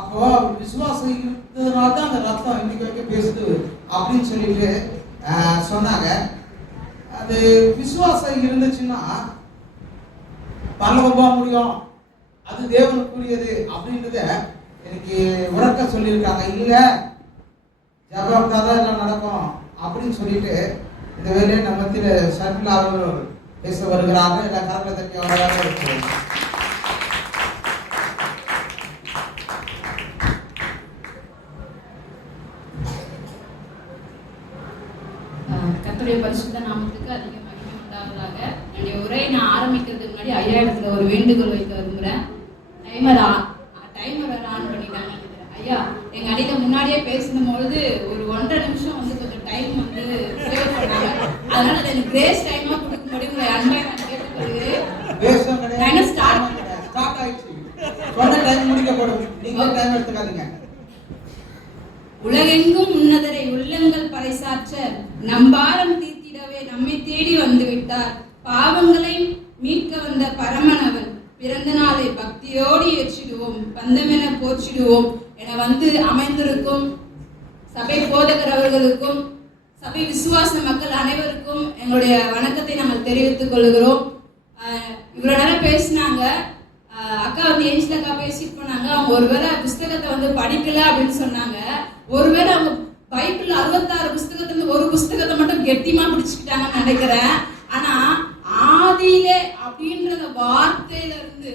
அப்போ விசுவாசம் இருந்ததுனால தான் அந்த ரத்தம் இன்னைக்கு வரைக்கும் பேசுது அப்படின்னு சொல்லிட்டு சொன்னாங்க. அது விசுவாசம் இருந்துச்சுன்னா பரலோகம் போக முடியும், அது தேவனுக்குரியது அப்படின்றத எனக்கு உறக்க சொல்லியிருக்காங்க. இல்ல ஜபம் தான் எல்லாம் நடக்கும் அப்படின்னு சொல்லிட்டு இந்த வேலையை நம்ம மத்தியில சர்மிளா அவர்கள் பேச வருகிறாங்க. எல்லா கரங்களை தட்டி அவராக இருக்கிறோம். கர்த்தருடைய பரிசுத்த நாமத்துக்கு அதிக மகிமை உண்டாவதாக. என்னுடைய உரையை நான் ஆரம்பிக்கிறதுக்கு முன்னாடி ஐயா இடத்துல ஒரு வேண்டுகோள் வைக்க விரும்புகிறேன். டைமர் வேற ஆன் பண்ணிட்டாங்க ஐயா. எங்க அடியில முன்னாடியே பேசும்பொழுது ஒரு 1.5 நிமிஷம் வந்து கொஞ்சம் டைம் வந்து சேவ் பண்ணாங்க. அதனால அதை எனக்கு கிரேஸ் டைமா கொடுக்கும்படி உங்களை அன்பை நான் கேட்டுக்கொள்கிறேன். ஸ்டார்ட் ஆயிடுச்சு, சொன்ன டைம் முடிக்கப்படும், நீங்க டைம் எடுத்துக்காதீங்க. உலகெங்கும் உன்னதரை உள்ளங்கள் பறைசாற்ற நம்பாரம் தீர்த்திடவே நம்மை தேடி வந்து விட்டார். பாவங்களை மீட்க வந்த பரமனவன் பிறந்த நாளை பக்தியோடு ஏற்றிடுவோம், பந்தமென போற்றிடுவோம் என வந்து அமைந்திருக்கும் சபை போதகர் அவர்களுக்கும் சபை விசுவாச மக்கள் அனைவருக்கும் எங்களுடைய வணக்கத்தை நாங்கள் தெரிவித்துக் கொள்கிறோம். இவ்வளவு நேரம் பேசினாங்க அக்கா வந்து ஏஞ்சில அக்கா பேசிட்டு போனாங்க. அவங்க ஒருவேளை புஸ்தகத்தை வந்து படிக்கல அப்படின்னு சொன்னாங்க. ஒருவேளை அவங்க பைபிள் 66 புஸ்தகத்துல ஒரு புஸ்தகத்தை மட்டும் கெட்டிமா பிடிச்சுக்கிட்டாங்கன்னு நினைக்கிறேன். ஆனா ஆதியிலே அப்படின்ற வார்த்தையில இருந்து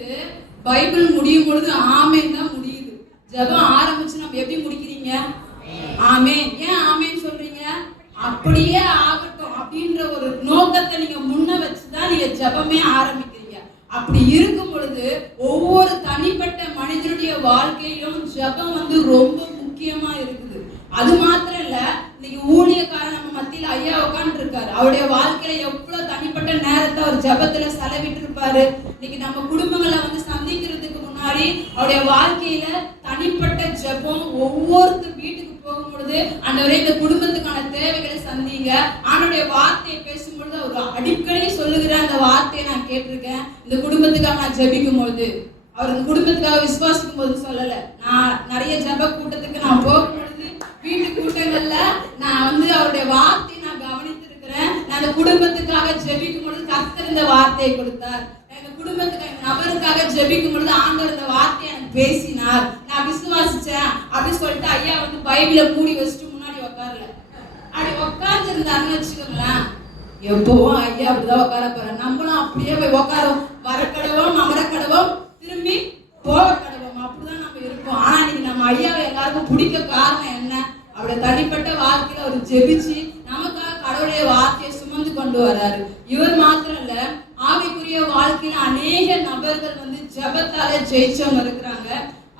பைபிள் முடியும் பொழுது ஆமேன் தான் முடியுது. ஜெபம் ஆரம்பிச்சு நம்ம எப்படி முடிக்கிறீங்க? ஆமேன். ஏன் ஆமேன் சொல்றீங்க? அப்படியே ஆகட்டும் அப்படின்ற ஒரு நோக்கத்தை நீங்க முன்ன வச்சுதான் நீங்க ஜெபமே ஆரம்பிக்கிறீங்க. அப்படி இருக்கும் பொழுது ஒவ்வொரு தனிப்பட்ட மனிதனுடைய வாழ்க்கையிலும் ஜெபம் வந்து ரொம்ப முக்கியமா இருக்குது. அது மாத்திரம் இல்ல, இன்னைக்கு ஊழியக்காரன் நம்ம மத்தியில ஐயா உட்கார்ந்து இருக்காரு. அவருடைய வாழ்க்கையில எவ்வளவு தனிப்பட்ட நேரத்தை அவர் ஜெபத்துல செலவிட்டு இருப்பாரு. இன்னைக்கு நம்ம குடும்பங்களை வந்து சந்திக்கிறதுக்கு முன்னாடி அவருடைய வாழ்க்கையில தனிப்பட்ட ஜெபம் ஒவ்வொருத்தர் வீட்டுக்கு போகும் பொழுது ஆண்டவரே இந்த குடும்பத்துக்கான தேவைகளை சந்திங்க. ஆண்டவருடைய வார்த்தையை பேசும்பொழுது அவர் அடிக்கடி சொல்லுகிற அந்த வார்த்தையை நான் கேட்டிருக்கேன். இந்த குடும்பத்துக்காக நான் ஜெபிக்கும் பொழுது அவர் இந்த குடும்பத்துக்காக விசுவாசிக்கும் போது சொல்லல. நான் நிறைய ஜெப கூட்டத்துக்கு நான் போகும் பொழுது வீட்டு கூட்டங்கள்ல நான் வந்து அவருடைய வார்த்தையை நான் கவனித்திருக்கிறேன். நான் அந்த குடும்பத்துக்காக ஜெபிக்கும் பொழுது கர்த்தர் இந்த வார்த்தையை கொடுத்தார். எங்க குடும்பத்துக்கு எங்க நபருக்காக ஜெபிக்கும் பொழுது ஆண்டவர் இந்த வார்த்தையை எனக்கு பேசினார். நான் விசுவாசிச்சேன் அப்படின்னு சொல்லிட்டு ஐயா வந்து பைபிளை மூடி வச்சுட்டு முன்னாடி உட்காரல. அப்படி உட்கார்ந்து இருந்தாருன்னு வச்சுக்கோங்களேன், எப்பவும் ஐயா அப்படிதான் உட்கார போறேன். நம்மளும் அப்படியே போய் உட்காரோம், வரக்கடவோம் அமரக்கடவோம் திரும்பி போக கடவோம், அப்படிதான் நம்ம இருப்போம். ஆனா இன்னைக்கு நம்ம ஐயாவை எல்லாருக்கும் பிடிக்க காரணம் என்ன? அவருடைய தனிப்பட்ட வாழ்க்கையில அவர் ஜெபிச்சு நமக்காக கடவுளுடைய வார்த்தையை சுமந்து கொண்டு வர்றாரு. இவர் மாத்திரம் இல்ல, ஆவிக்குரிய வாழ்க்கையில அநேக நபர்கள் வந்து ஜெபத்தால ஜெயிச்சவங்க இருக்கிறாங்க.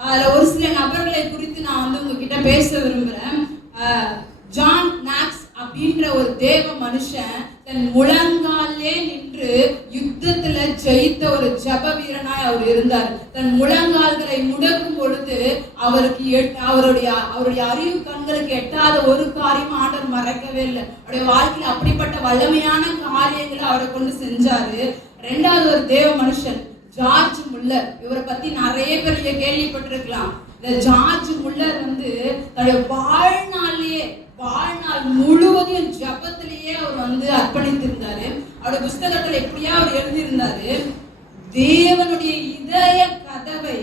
அதுல ஒரு சில நபர்களை குறித்து நான் வந்து உங்ககிட்ட பேச விரும்புறேன். ஜான் நாக்ஸ் அப்படின்ற ஒரு தேவ மனுஷன் தன் முழங்காலே நின்று யுத்தத்துல ஜெயித்த ஒரு ஜப வீரனாய் அவர் இருந்தார். தன் முழங்கால்களை முடக்கும் பொழுது அவருடைய அறிவு கண்களுக்கு எட்டாத ஒரு காரியம் ஆண்டவர் மறைக்கவே இல்லை. அவருடைய வாழ்க்கையில அப்படிப்பட்ட வல்லமையான காரியங்களை அவரை கொண்டு செஞ்சாரு. ரெண்டாவது ஒரு தேவ மனுஷன் ஜார்ஜ் முல்லர். இவரை பத்தி நிறைய பேர் கேள்விப்பட்டிருக்கலாம். இந்த ஜார்ஜ் முல்லர் வந்து தன்னுடைய வாழ்நாள் முழுவதும் ஜபத்திலேயே அவர் வந்து அர்ப்பணித்திருந்தாரு. அவருடைய புஸ்தகத்துல எப்படியா அவர் எழுதியிருந்தாரு, தேவனுடைய இதய கதவை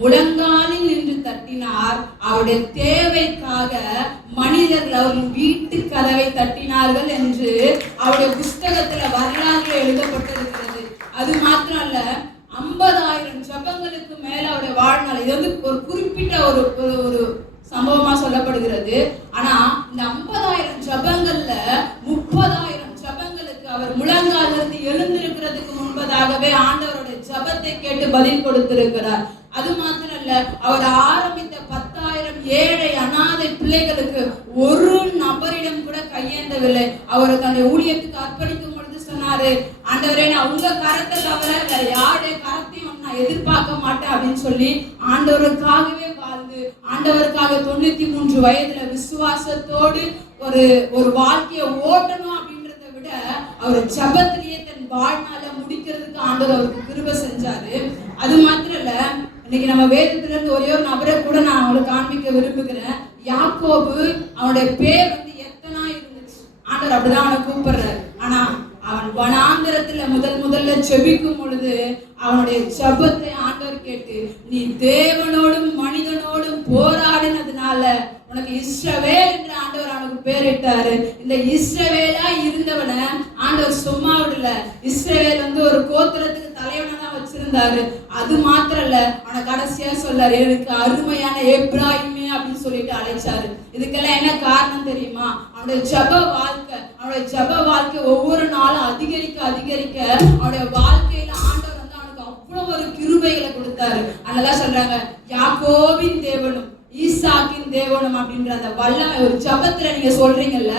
முழங்காலில் நின்று தட்டினார். அவருடைய தேவைக்காக மனிதர்கள் அவர்கள் வீட்டு கதவை தட்டினார்கள் என்று அவருடைய புஸ்தகத்துல வரலாறு எழுதப்பட்டிருக்கிறது. அது மாத்திரம் அல்ல, 50,000 ஜபங்களுக்கு மேல அவருடைய வாழ்நாள். இது வந்து ஒரு குறிப்பிட்ட ஒரு சம்பவமா சொல்லப்படுகிறது. ஆனா இந்த 50,000 ஜபங்கள்ல 30,000 ஜபங்களுக்கு அவர் முழங்கால இருந்து எழுந்திருக்கிறதுக்கு முன்பதாகவே ஆண்டவருடைய ஜபத்தை கேட்டு பதில் கொடுத்திருக்கிறார். அது மாத்திரம் இல்ல, அவர் ஆரம்பித்த 10,000 ஏழை அநாதை பிள்ளைகளுக்கு ஒரு நபரிடம் கூட கையேந்தவில்லை. அவர் தன்னுடைய ஊழியத்துக்கு அர்ப்பணிக்கும் பொழுது சொன்னாரு, ஆண்டவரே நான் உங்க கரத்தை தவிர வேற யாருடைய கரத்தையும் நான் எதிர்பார்க்க மாட்டேன் அப்படின்னு சொல்லி ஆண்டவருக்காகவே வாழ்ந்து ஆண்டவருக்காக 93 வயதுல விசுவாசத்தோடு ஒரு வாழ்க்கையை ஓட்டணும் அப்படின்றத விட அவர் ஜெபத்திலேயே தன் வாழ்நாள முடிக்கிறதுக்கு ஆண்டவர் அவருக்கு கிருபை செஞ்சாரு. அது மாத்திரம் இல்ல, இன்னைக்கு நம்ம வேதத்துல இருந்து ஒரே ஒரு நபரை கூட நான் அவங்களுக்கு காண்பிக்க விரும்புகிறேன். யாக்கோபு, அவனுடைய பேர் எத்தனா இருந்துச்சு, ஆண்டவர் அப்படிதான் அவனை கூப்பிடுறாரு. ஆனா அவன் வனாந்தரத்துல முதல்ல ஜெபிக்கும் பொழுது அவனுடைய ஜெபத்தை ஆண்டவர் கேட்டு, நீ தேவனோடும் மனிதனோடும் போராடினதுனால உனக்கு இஸ்ரவேல் என்று ஆண்டவர் அவனுக்கு பேரிட்டாரு. இந்த இஸ்ரவேலா இருந்தவன ஆண்டவர் சும்மா விடல. இஸ்ரவேல் ஒரு கோத்திரத்துக்கு தலைவனா தான் வச்சிருந்தாரு. அது மாத்திரம் இல்ல, அவனை கடைசியா சொல்லாரு, எனக்கு அருமையான எப்ராஹிமே அப்படின்னு சொல்லிட்டு அழைச்சாரு. இதுக்கெல்லாம் என்ன காரணம் தெரியுமா? அவனுடைய ஜெப வாழ்க்கை ஒவ்வொரு நாளும் அதிகரிக்க அவனுடைய வாழ்க்கையில ஆண்டவர் அவனுக்கு அவ்வளவு ஒரு கிருபைகளை கொடுத்தாரு. அதனால சொல்றாங்க, யாக்கோபின் தேவனும் ஈசாக்கின் தேவனும் அப்படின்ற அந்த வல்லமை ஒரு ஜெபத்துல நீங்க சொல்றீங்கல்ல,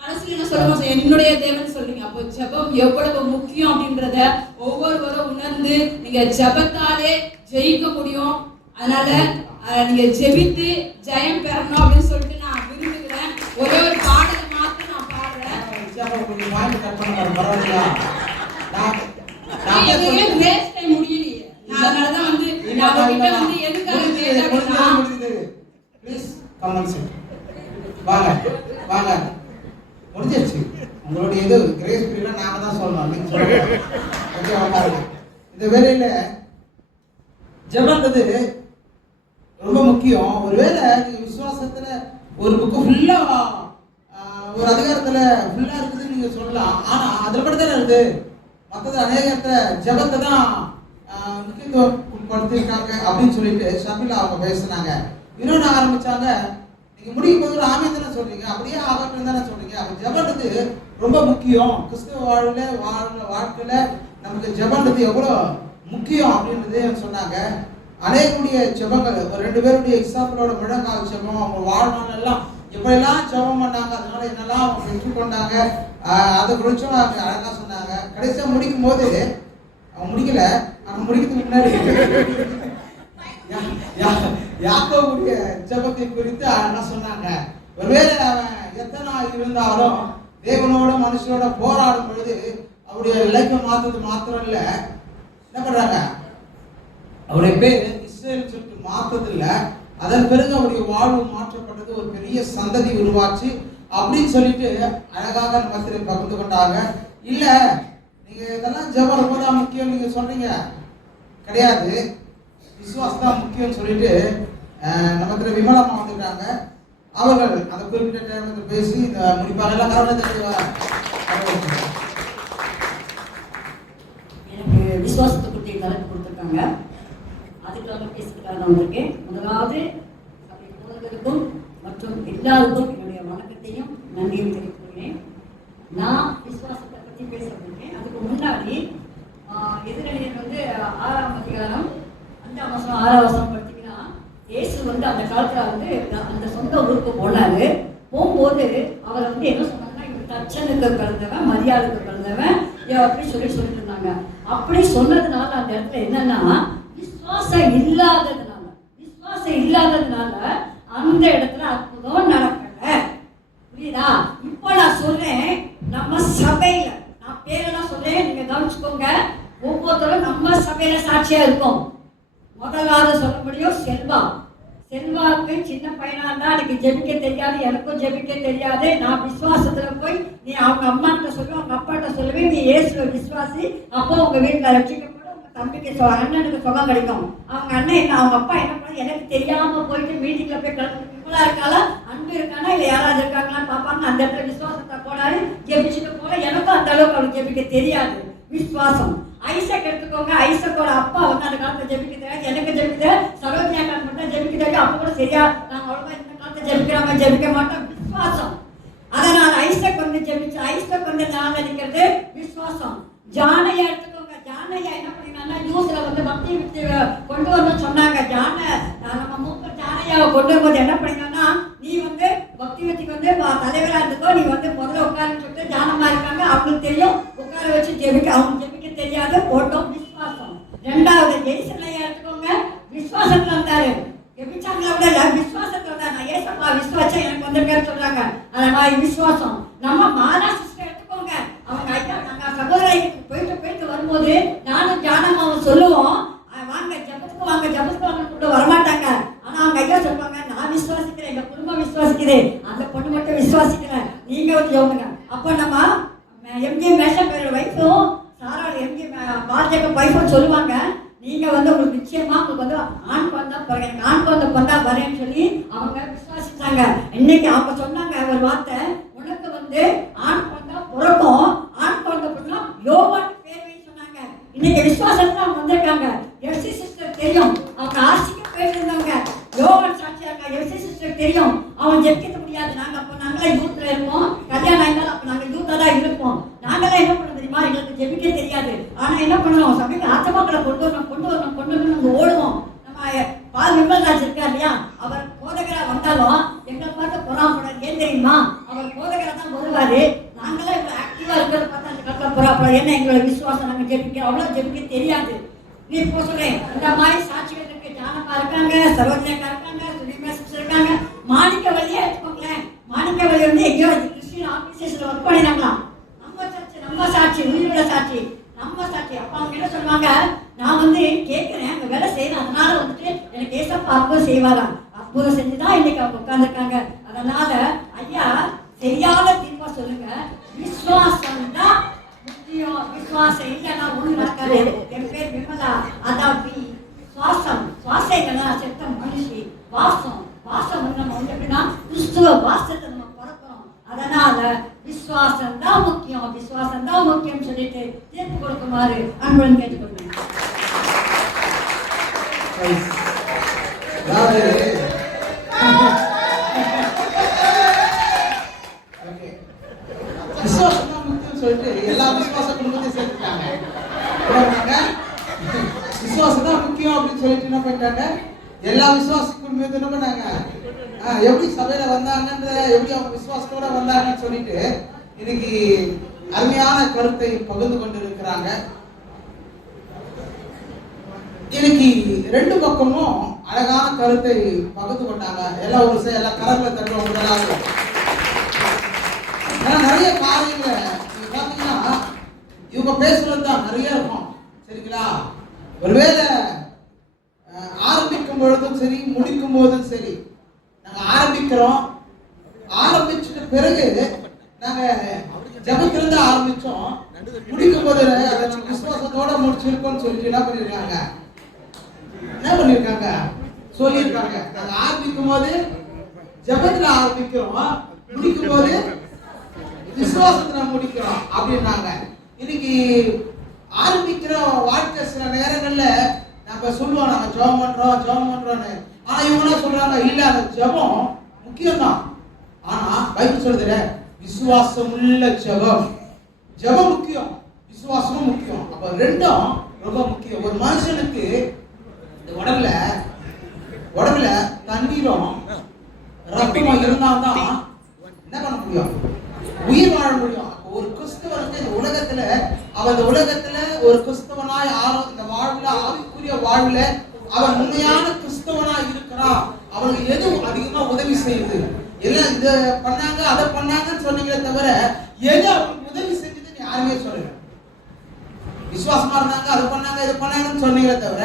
கடைசியில் என்ன சொல்லுவோம், என்னுடைய தேவன் சொல்றீங்க. அப்போ ஜெபம் எவ்வளவு முக்கியம் அப்படின்றத ஒவ்வொருவரும் உணர்ந்து நீங்க ஜெபத்தாலே ஜெயிக்க முடியும். அதனால நீங்க ஜெபித்து ஜெயம் பெறணும் அப்படின்னு சொல்லிட்டு நான் விரும்புகிறேன். ஒரே ஒரு பாடலை மாத்திரம் நான் பாடுறேன். முடியலையே, அதனாலதான் வாங்க முடிஞ்சிருச்சு. உங்களுடைய இது கிரேஸ் பீரியட் நாம தான் சொல்லணும். நீங்க சொல்லுங்க. இந்த வேலையில ஜெபம்ன்றது ரொம்ப முக்கியம். ஒருவேளை நீங்க விசுவாசத்துல ஒரு புக்கு ஃபுல்லா ஒரு அதிகாரத்துல ஃபுல்லா இருக்குதுன்னு நீங்க சொல்லலாம். ஆனா அதுல மட்டும் தானே இருக்குது. மற்றது அநேகத்தை ஜெபத்தை தான் முக்கியத்துவம் படுத்திருக்காங்க அப்படின்னு சொல்லிட்டு ஷபிலா அவங்க பேசுனாங்க. இன்னொன்று ஆரம்பிச்சாங்க, நீங்க முடிக்கும் போது ஒரு ஆமே தானே சொல்றீங்க, அப்படியே ஆகட்டும் தானே சொல்றீங்க. அப்ப ஜெபன்றது ரொம்ப முக்கியம். கிறிஸ்துவ வாழ்க்கையில நமக்கு ஜெபன்றது எவ்வளவு முக்கியம் அப்படின்றது சொன்னாங்க. அநேகருடைய ஜெபங்கள், ஒரு 2 பேருடைய எக்ஸாம்பிளோட முழங்கால் ஜெபம், அவங்க வாழ்நாள் எல்லாம் எப்படியெல்லாம் ஜெபம் பண்ணாங்க, அதனால என்னெல்லாம் அவங்க பெற்றுக்கொண்டாங்க, அதை குறிச்சும் அவங்க அழகா சொன்னாங்க. கடைசியா முடிக்கும் போது அவன் முடிக்கல, அவன் முடிக்கிறதுக்கு முன்னாடி யாக்கோபுடைய ஜெபத்தை குறித்து அழகா சொன்னாங்க. ஒருவேளை அவன் எத்தனை இருந்தாலும் தேவனோட மனுஷனோட போராடும் பொழுது அவருடைய இலக்கை மாத்தது மாத்திரம் இல்ல, என்ன பண்றாங்க, அவருடைய பேர் இஸ்ரேல் சொல்லிட்டு மாத்தது இல்ல, அதன் பிறகு அவருடைய வாழ்வு மாற்றப்பட்டது, ஒரு பெரிய சந்ததி உருவாச்சு அப்படின்னு சொல்லிட்டு அழகாக நம்ம பகிர்ந்து கொண்டாங்க. இல்ல நீங்க இதெல்லாம் ஜெபம் ரொம்ப தான் முக்கியம் நீங்க சொல்றீங்க, கிடையாது, விசுவாசம் தான் முக்கியம் சொல்லிட்டு நம்ம விமலமா வந்துட்டாங்க. அவர்கள் அந்த குறிப்பிட்ட நேரத்தில் பேசி இந்த முடிப்பாக எல்லாம் எனக்கு விசுவாசத்தை பற்றி தலைப்பு கொடுத்துருக்காங்க. அதுக்காக பேசுறதுக்காக நான் வந்திருக்கேன். முதலாவது அப்படி போனதற்கும் மற்றும் எல்லாருக்கும் என்னுடைய வணக்கத்தையும் நன்றியும் தெரிவித்துக்கிறேன். நான் விசுவாசத்தை பற்றி பேச வந்திருக்கேன். அதுக்கு முன்னாடி எதிரணியர் 6ஆம் அதிகாரம் 5ஆம் வசனம் 6ஆம் வசனம் பார்த்தீங்கன்னா, இயேசு அந்த காலத்துல அந்த சொந்த ஊருக்கு போனாரு. போகும்போது அவர் என்ன சொன்னாங்கன்னா, இவர் தச்சனுக்கு பிறந்தவன், மரியாதைக்கு பிறந்தவன் அப்படி சொல்லிட்டு இருந்தாங்க. அப்படி சொன்னதுனால அந்த இடத்துல என்னன்னா, விசுவாசம் இல்லாததுனால அந்த இடத்துல அற்புதம் நடக்கல. புரியுதா? இப்போ நான் சொல்றேன், நம்ம சபையில நான் பேரெல்லாம் சொல்றேன், நீங்க கவனிச்சுக்கோங்க. ஒவ்வொருத்தரும் நம்ம சபையில சாட்சியா இருக்கோம். முதலாவது சொல்ல முடியும் செல்வாக்கு சின்ன பையனா இருந்தா எனக்கு ஜெபிக்க தெரியாது, எனக்கும் ஜெபிக்க தெரியாது. நான் விசுவாசத்துல போய் நீ அவங்க அம்மா கிட்ட சொல்லுவேன், அவங்க அப்பா கிட்ட சொல்லுவேன், நீ இயேசுவை விசுவாசி, அப்போ உங்க வீட்டுல ரட்சிக்கப்படும், உங்க தம்பிக்கு அண்ணனுக்கு சுகம் கிடைக்கும். அவங்க அண்ணன் என்ன, அவங்க அப்பா என்ன பண்ண எனக்கு தெரியாம போயிட்டு மீட்டிங்ல போய் இவ்வளா இருக்காளா, அன்பு இருக்கானா இல்ல யாராவது இருக்காங்களான்னு பாப்பாங்க. அந்த இடத்துல விசுவாசத்தை போனாரு, ஜெபிச்சுட்டு போல. எனக்கும் அந்த அளவுக்கு அவளுக்கு ஜெபிக்க தெரியாது. விசுவாசம். ஐசக் எடுத்துக்கோங்க. ஐசக்கோட அப்பா அந்த காலத்துல ஜெபிக்க தெரியாது, எனக்கு ஜெபிக்க சரோஜியா மட்டும் ஜெபிக்க தெரியாது. அப்ப கூட சரியா நாங்க அவ்வளவா இந்த காலத்துல ஜெபிக்கிறாங்க, ஜெபிக்க மாட்டோம். விசுவாசம். அதனால ஐசக் ஜெபிச்சு ஐசக் நாள் நினைக்கிறது விசுவாசம். ஜானையா எடுத்துக்கோங்க. ஜானையா என்ன பண்ணீங்கன்னா, நியூஸ்ல பக்தி கொண்டு வந்து சொன்னாங்க. நம்ம மூப்பர் ஜானையாவை கொண்டு வரும்போது என்ன பண்ணீங்கன்னா, நீ நீ வந்து பக்தி வச்சுக்கு வந்து தலைவராக இருந்துக்கோ, நீ வந்து முதல்ல உட்காருன்னு சொல்லிட்டு ஞானமா இருக்காங்க, அவங்களுக்கு தெரியும். உட்கார வச்சு ஜெபிக்க, அவங்க ஜெபிக்க தெரியாது. போட்டோம் விசுவாசம். ரெண்டாவது ஜெயிசனையா எடுத்துக்கோங்க, விசுவாசத்துல வந்தாரு. ஜெபிச்சாங்களா விட இல்ல, விசுவாசத்துல வந்தாரு. நான் ஏசப்பா விசுவாசம் எனக்கு வந்திருக்கேன்னு சொல்றாங்க. அந்த மாதிரி விசுவாசம். நம்ம மாலா சிஸ்டர் எடுத்துக்கோங்க, அவங்க ஐயா நாங்க சகோதரிக்கு போயிட்டு வரும்போது நானும் ஞானமாவும் சொல்லுவோம், வாங்க ஜபத்துக்கு வாங்க கூட வரமாட்டாங்க. ஆனா அவங்க ஐயா சொல்லுவாங்க, நான் விசுவாசிக்கிறேன், எங்க குடும்பம் விசுவாசிக்குது, அந்த பொண்ணு மட்டும் விசுவாசிக்கல, நீங்க வந்து ஜோமுங்க. அப்ப நம்ம எம்ஜி மேஷப்பேரோட வைஃபும் சாரா எம்ஜி பாரதிய வைஃபும் சொல்லுவாங்க, நீங்க வந்து உங்களுக்கு நிச்சயமா உங்களுக்கு வந்து ஆண் குழந்தை பிறகு எனக்கு ஆண் குழந்தை பிறந்தா வரேன்னு சொல்லி அவங்க விசுவாசிச்சாங்க. இன்னைக்கு அவங்க சொன்னாங்க ஒரு வார்த்தை, உனக்கு வந்து ஆண் குழந்தை பிறக்கும், ஆண் குழந்தை பிறந்தா யோவான்னு பேர் வைன்னு சொன்னாங்க. இன்னைக்கு விசுவாசத்துல அவங்க வந்திருக்காங்க. எஃப்சி சிஸ்டர் தெரியும், அவங்க ஆசிக்க போயிட்டு இருந்தவங்க, யோவான் சாட்சியா இருக்காங்க. எஃப்சி சிஸ்டர் தெரியும், அவன் ஜெபிக்க முடியாது. நாங்க அப்போ நாங்களாம் யூத்ல இருப்போம், கல்யாணம் ஆயிருந்தாலும் அப்போ நாங்க யூத்ல தான் இருப்போம். நாங்களாம் என்ன பண்ண தெரியுமா, எங்களுக்கு ஜெபிக்க தெரியாது. ஆனா என்ன பண்ணுவோம், சபைக்கு ஆத்தமாக்களை கொண்டு வரணும் நாங்க ஓடுவோம். நம்ம பால் விமல்ராஜ் இருக்கார் இல்லையா, அவர் போதகரா வந்தாலும் எங்களை பார்த்து பொறாமப்படாது. ஏன் தெரியுமா, அவர் போதகரா தான் வருவாரு. நாங்களாம் இவ்வளவு ஆக்டிவா இருக்கிறத பார்த்தா அந்த கட்டில பொறாப்படாது. என்ன எங்களோட விசுவாசம், நாங்க ஜெபிக்க அவ்வளவு ஜெபிக்க தெரியாது. நீ இப்போ சொல்றேன், இந்த மாதிரி சாட்சிகள் இருக்கு. ஜானப்பா இருக்காங்க, சரோஜினியா இருக்காங்க, சுனிமா சிஸ்டர் இருக்காங்க, மாணிக்கவல்லியா எடுத்துக்கோங்களேன். மாணிக்கவல்லி வந்து எங்கேயோ கிறிஸ்டியன் ஆபீசஸ்ல ஒர்க் பண்ணினாங்களாம். நம்ம சாட்சி உயிரோட சாட்சி, நம்ம சாட்சி. அப்ப அவங்க என்ன சொல்லுவாங்க, நான் வந்து கேட்கிறேன், அங்க வேலை செய்யறேன், அதனால வந்துட்டு எனக்கு ஏசப்பா அற்புதம் செய்வாராம். அற்புதம் செஞ்சுதான் இன்னைக்கு அவங்க உட்கார்ந்துருக்காங்க. அதனால ஐயா சரியான தீர்ப்பா சொல்லுங்க, விசுவாசம் தான் முக்கியம். விசுவாசம் இல்லைன்னா ஒண்ணு நடக்காது. என் பேர் விமலா, அதான் சுவாசம் இல்லைன்னா செத்த மனுஷி. வாசம் வந்து நம்ம வந்து எப்படின்னா கிறிஸ்துவ வாசத்தை நம்ம பிறக்கிறோம். அதனால விசுவாசம் தான் முக்கியம் சொல்லிட்டு தீர்ப்பு கொடுக்குமாறு அன்புடன் கேட்டுக்கொள்வேன். விசுவாசம் தான் முக்கியம் சொல்லிட்டு எல்லா விசுவாச குடும்பத்தையும் சேர்த்துட்டாங்க. விசுவாசம் தான் முக்கியம் அப்படின்னு சொல்லிட்டு என்ன பண்ணிட்டாங்க, எல்லா விசுவாச குடும்பத்தையும் என்ன பண்ணாங்க, எப்படி சபையில வந்தாங்கன்ற, எப்படி அவங்க விசுவாசத்தோட வந்தாங்கன்னு சொல்லிட்டு இன்னைக்கு அருமையான கருத்தை பகிர்ந்து கொண்டு இருக்கிறாங்க. இன்னைக்கு ரெண்டு பக்கமும் அழகான கருத்தை பகிர்ந்து கொண்டாங்க. எல்லாம் ஒரு எல்லா கரங்களை தட்டுவோம் முதலாவது. ஏன்னா நிறைய காரியங்களை நீங்க பாத்தீங்கன்னா இவங்க பேசுறது தான் நிறைய இருக்கும். சரிங்களா, ஒருவேளை ஆரம்பிக்கும் பொழுதும் சரி, முடிக்கும் போதும் சரி, நாங்க ஆரம்பிக்கிறோம், ஆரம்பிச்சுட்ட பிறகு நாங்க ஜபத்திலிருந்து ஆரம்பிச்சோம், முடிக்கும் போது அதை நம்ம விசுவாசத்தோட முடிச்சிருக்கோம்னு சொல்லிட்டு என்ன பண்ணிருக்காங்க சொல்லியிருக்காங்க. நாங்க ஆரம்பிக்கும் போது ஜபத்துல ஆரம்பிக்கிறோம், முடிக்கும் போது விசுவாசத்துல முடிக்கிறோம் அப்படின்னாங்க. இன்னைக்கு ஆரம்பிக்கிற வாழ்க்கை சில நேரங்கள்ல நம்ம சொல்லுவோம், நாங்க ஜெபம் பண்றோம்னு. ஆனா இவங்க சொல்றாங்க, இல்ல அந்த ஜெபம் முக்கியம்தான், ஆனா பைபிள் சொல்லுதுல விசுவாசம் உள்ள ஜெபம் முக்கியம், விசுவாசமும் முக்கியம். அப்ப ரெண்டும் ரொம்ப முக்கியம். ஒரு மனுஷனுக்கு இந்த உடம்புல தண்ணீரும் ரத்தமும் இருந்தால்தான் என்ன பண்ண முடியும், உயிர் வாழ முடியும். ஒரு கிறிஸ்தவனுக்கு இந்த உலகத்துல ஒரு கிறிஸ்தவனாய் இந்த வாழ்வுல, ஆவிக்குரிய வாழ்வுல அவன் உண்மையான கிறிஸ்தவனாய் இருக்கிறான். அவனுக்கு எது அதிகமா உதவி செய்யுது, எல்லாம் இதை பண்ணாங்க அதை பண்ணாங்கன்னு சொன்னீங்களே தவிர எது அவனுக்கு உதவி செஞ்சதுன்னு யாருமே சொல்லல. விசுவாசமா இருந்தாங்க, அதை பண்ணாங்க இதை பண்ணாங்கன்னு சொன்னீங்களே தவிர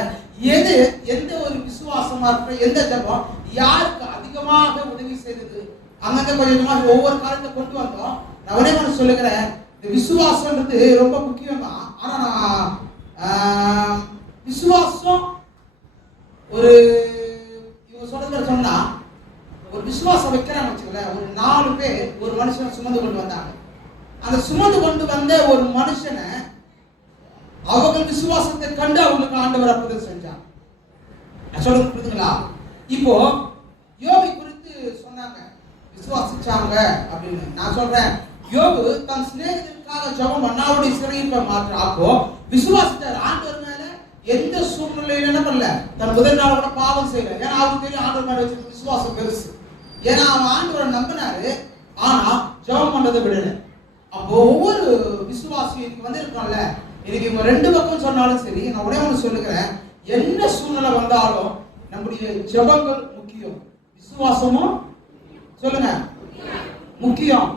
எந்த ஒரு விசுவாசமா இருக்க எந்த ஜபம் யாருக்கு அதிகமாக உதவி செய்தது, அங்கங்க கொஞ்சமா ஒவ்வொரு காலத்தை கொண்டு வந்தோம். நான் ஒரே மாதிரி சொல்லுகிறேன், இந்த விசுவாசம்ன்றது ரொம்ப முக்கியம் தான். ஆனா நான் விசுவாசம் ஒரு இவங்க சொல்றது சொன்னா, ஒரு விசுவாசம் வைக்கிறான்னு வச்சுக்கல, ஒரு 4 பேர் ஒரு மனுஷனை சுமந்து கொண்டு வந்தாங்க. அந்த சுமந்து கொண்டு வந்த ஒரு மனுஷனை அவங்க விசுவாசத்தை கண்டு அவங்களுக்கு ஆண்டவர் அற்புதம் செஞ்சாங்க. நான் சொல்றது புரியுதுங்களா? இப்போ யோபு குறித்து சொன்னாங்க, விசுவாசிச்சாங்க அப்படின்னு. நான் சொல்றேன், யோபு தன் சிநேகிதனுக்காக ஜெபம் பண்ண அவருடைய சிறையிருப்பை மாற்ற. அப்போ விசுவாசித்தார் ஆண்டவர் மேல. எந்த சூழ்நிலையில என்ன பண்ணல, தன் முதல் நாள் கூட பாவம் செய்யல. ஏன்னா அவருக்கு தெரியும் ஆண்டவர் மேல வச்சிருக்க விசுவாசம் பெருசு. ஏன்னா அவன் ஆண்டவரை நம்பினாரு, ஆனா ஜெபம் பண்றதை விடல. அப்போ ஒவ்வொரு விசுவாசியும் இன்னைக்கு வந்திருக்கோம்ல, இன்னைக்கு இவங்க ரெண்டு பக்கம் சொன்னாலும் சரி, நான் ஒரே ஒன்று சொல்லுகிறேன், என்ன சூழ்நிலை வந்தாலும் நம்முடைய ஜெபங்கள் முக்கியம், விசுவாசமும் சொல்லுங்க முக்கியம்.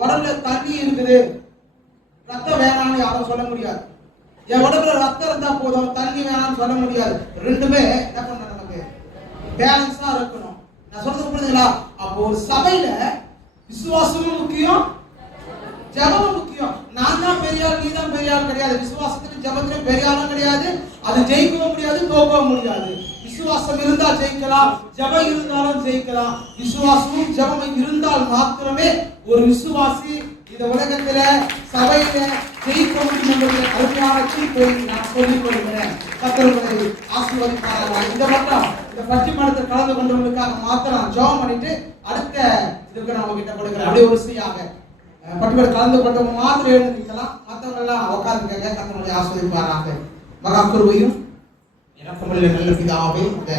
உடம்புல தண்ணி இருக்குது, ரத்தம் வேணாம்னு யாரும் சொல்ல முடியாது. என் உடம்புல ரத்தம் இருந்தா போதும், தண்ணி வேணாம்னு சொல்ல முடியாது. ரெண்டுமே என்ன பண்ண நமக்கு பேலன்ஸா இருக்கணும். நான் சொல்றது புரியுதுங்களா? அப்போ ஒரு சபையில விசுவாசமும் முக்கியம், ஜெபமும் முக்கியம். நான் தான் பெரிய ஆள், நீ தான் பெரிய ஆள் கிடையாது. விசுவாசத்திலும் ஜெபத்திலும் பெரிய ஆளும் கிடையாது. அது ஜெயிக்கவும் முடியாது, தோக்கவும் முடியாது. விசுவாசம் இருந்தால் ஜெயிக்கலாம், ஜெபம் இருந்தாலும் ஜெயிக்கலாம். விசுவாசமும் ஜெபமும் இருந்தால் மாத்திரமே ஒரு விசுவாசி இந்த உலகத்துல சபையில ஜெயிக்க முடியும் என்பதை அருமையான குறிப்பை நான் சொல்லிக் கொள்கிறேன். கர்த்தர் ஆசீர்வதிப்பாராக. இந்த மட்டும் இந்த பட்டிமன்றத்தில் கலந்து கொண்டவர்களுக்காக மாத்திரம் ஜெபம் பண்ணிட்டு அடுத்த இதுக்கு நான் உங்ககிட்ட கொடுக்கிறேன். அப்படியே ஒரு செய்யாக பட்டிமன்ற கலந்து கொண்டவங்க மாத்திரம் எழுந்து நிற்கலாம், மற்றவங்க எல்லாம் உட்கார்ந்து கேட்க. கர்த்தர் ஆசீர்வதிப்பாராக. மகா கிருபையும் இறக்கமுள்ள நல்ல பிதாவே, இந்த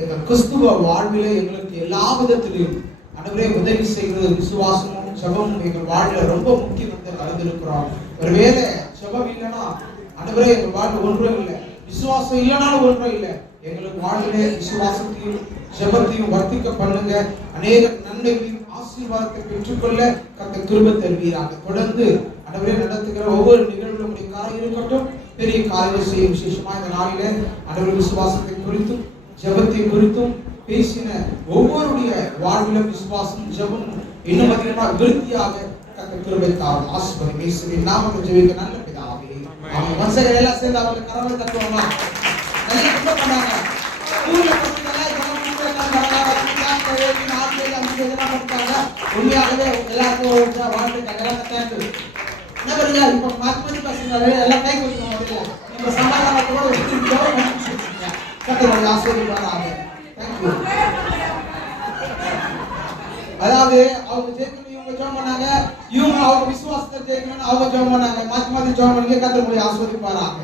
எங்கள் கிறிஸ்துவ வாழ்விலே எங்களுக்கு எல்லா விதத்திலையும் ஆண்டவரே உதவி செய்கிறது விசுவாசமும் ஜெபமும் எங்கள் வாழ்ல ரொம்ப முக்கியம் என்று அறிந்திருக்கிறோம். ஒருவேளை ஜெபம் இல்லைன்னா ஆண்டவரே எங்கள் வாழ்வு ஒன்றும் இல்லை, விசுவாசம் இல்லைனாலும் ஒன்றும் இல்லை. எங்களுக்கு வாழ்விலே விசுவாசத்தையும் ஜெபத்தையும் வர்த்திக்க பண்ணுங்க. அநேக நன்மைகளையும் ஆசீர்வாதத்தை பெற்றுக்கொள்ள கர்த்தர் கிருபை தருவீராக. தொடர்ந்து ஆண்டவரே நடத்துகிற ஒவ்வொரு நிகழ்வுகளும் காரியம் இருக்கட்டும், பெரிய காரியம் செய்யும். விசேஷமா இந்த நாளிலே ஆண்டவர் விசுவாசத்தை குறித்தும் ஜெபத்தை குறித்தும் பேசின ஒவ்வொருடைய வாழ்விலும் விசுவாசம் ஜெபமும் இன்னும் அதிகமாக விருத்தியாக கர்த்தர் கிருபை தாரும். ஆசீர்வதியும் இயேசுவின் நாமத்தில் ஜெபிக்க நல்ல பிதாவே. ஆமென். வம்சங்கள் எல்லாம் சேர்ந்து அவங்க கரங்களை தட்டுவாங்க. நல்ல ஜெபம் பண்ணாங்க. ஊர்ல பசங்களா உண்மையாகவே எல்லாருக்கும் வாழ்த்துக்கள். எல்லாம் தேங்க்யூ. என்ன பண்ணுங்க, இப்ப மாத்தி பசங்க எல்லாம் கை கொடுக்கணும். இப்ப சமாதானத்தோட கர்த்தர் ஆசீர்வதிப்பாராக. தேங்க்யூ. அதாவது அவங்க ஜெயிக்கணும், இவங்க ஜெபம் பண்ணாங்க, இவங்க அவங்க விசுவாசத்தை ஜெயிக்கணும்னு அவங்க ஜெபம் பண்ணாங்க. மாத்தி ஜெபம் பண்ணி கர்த்தர் ஆசீர்வதிப்பாராக.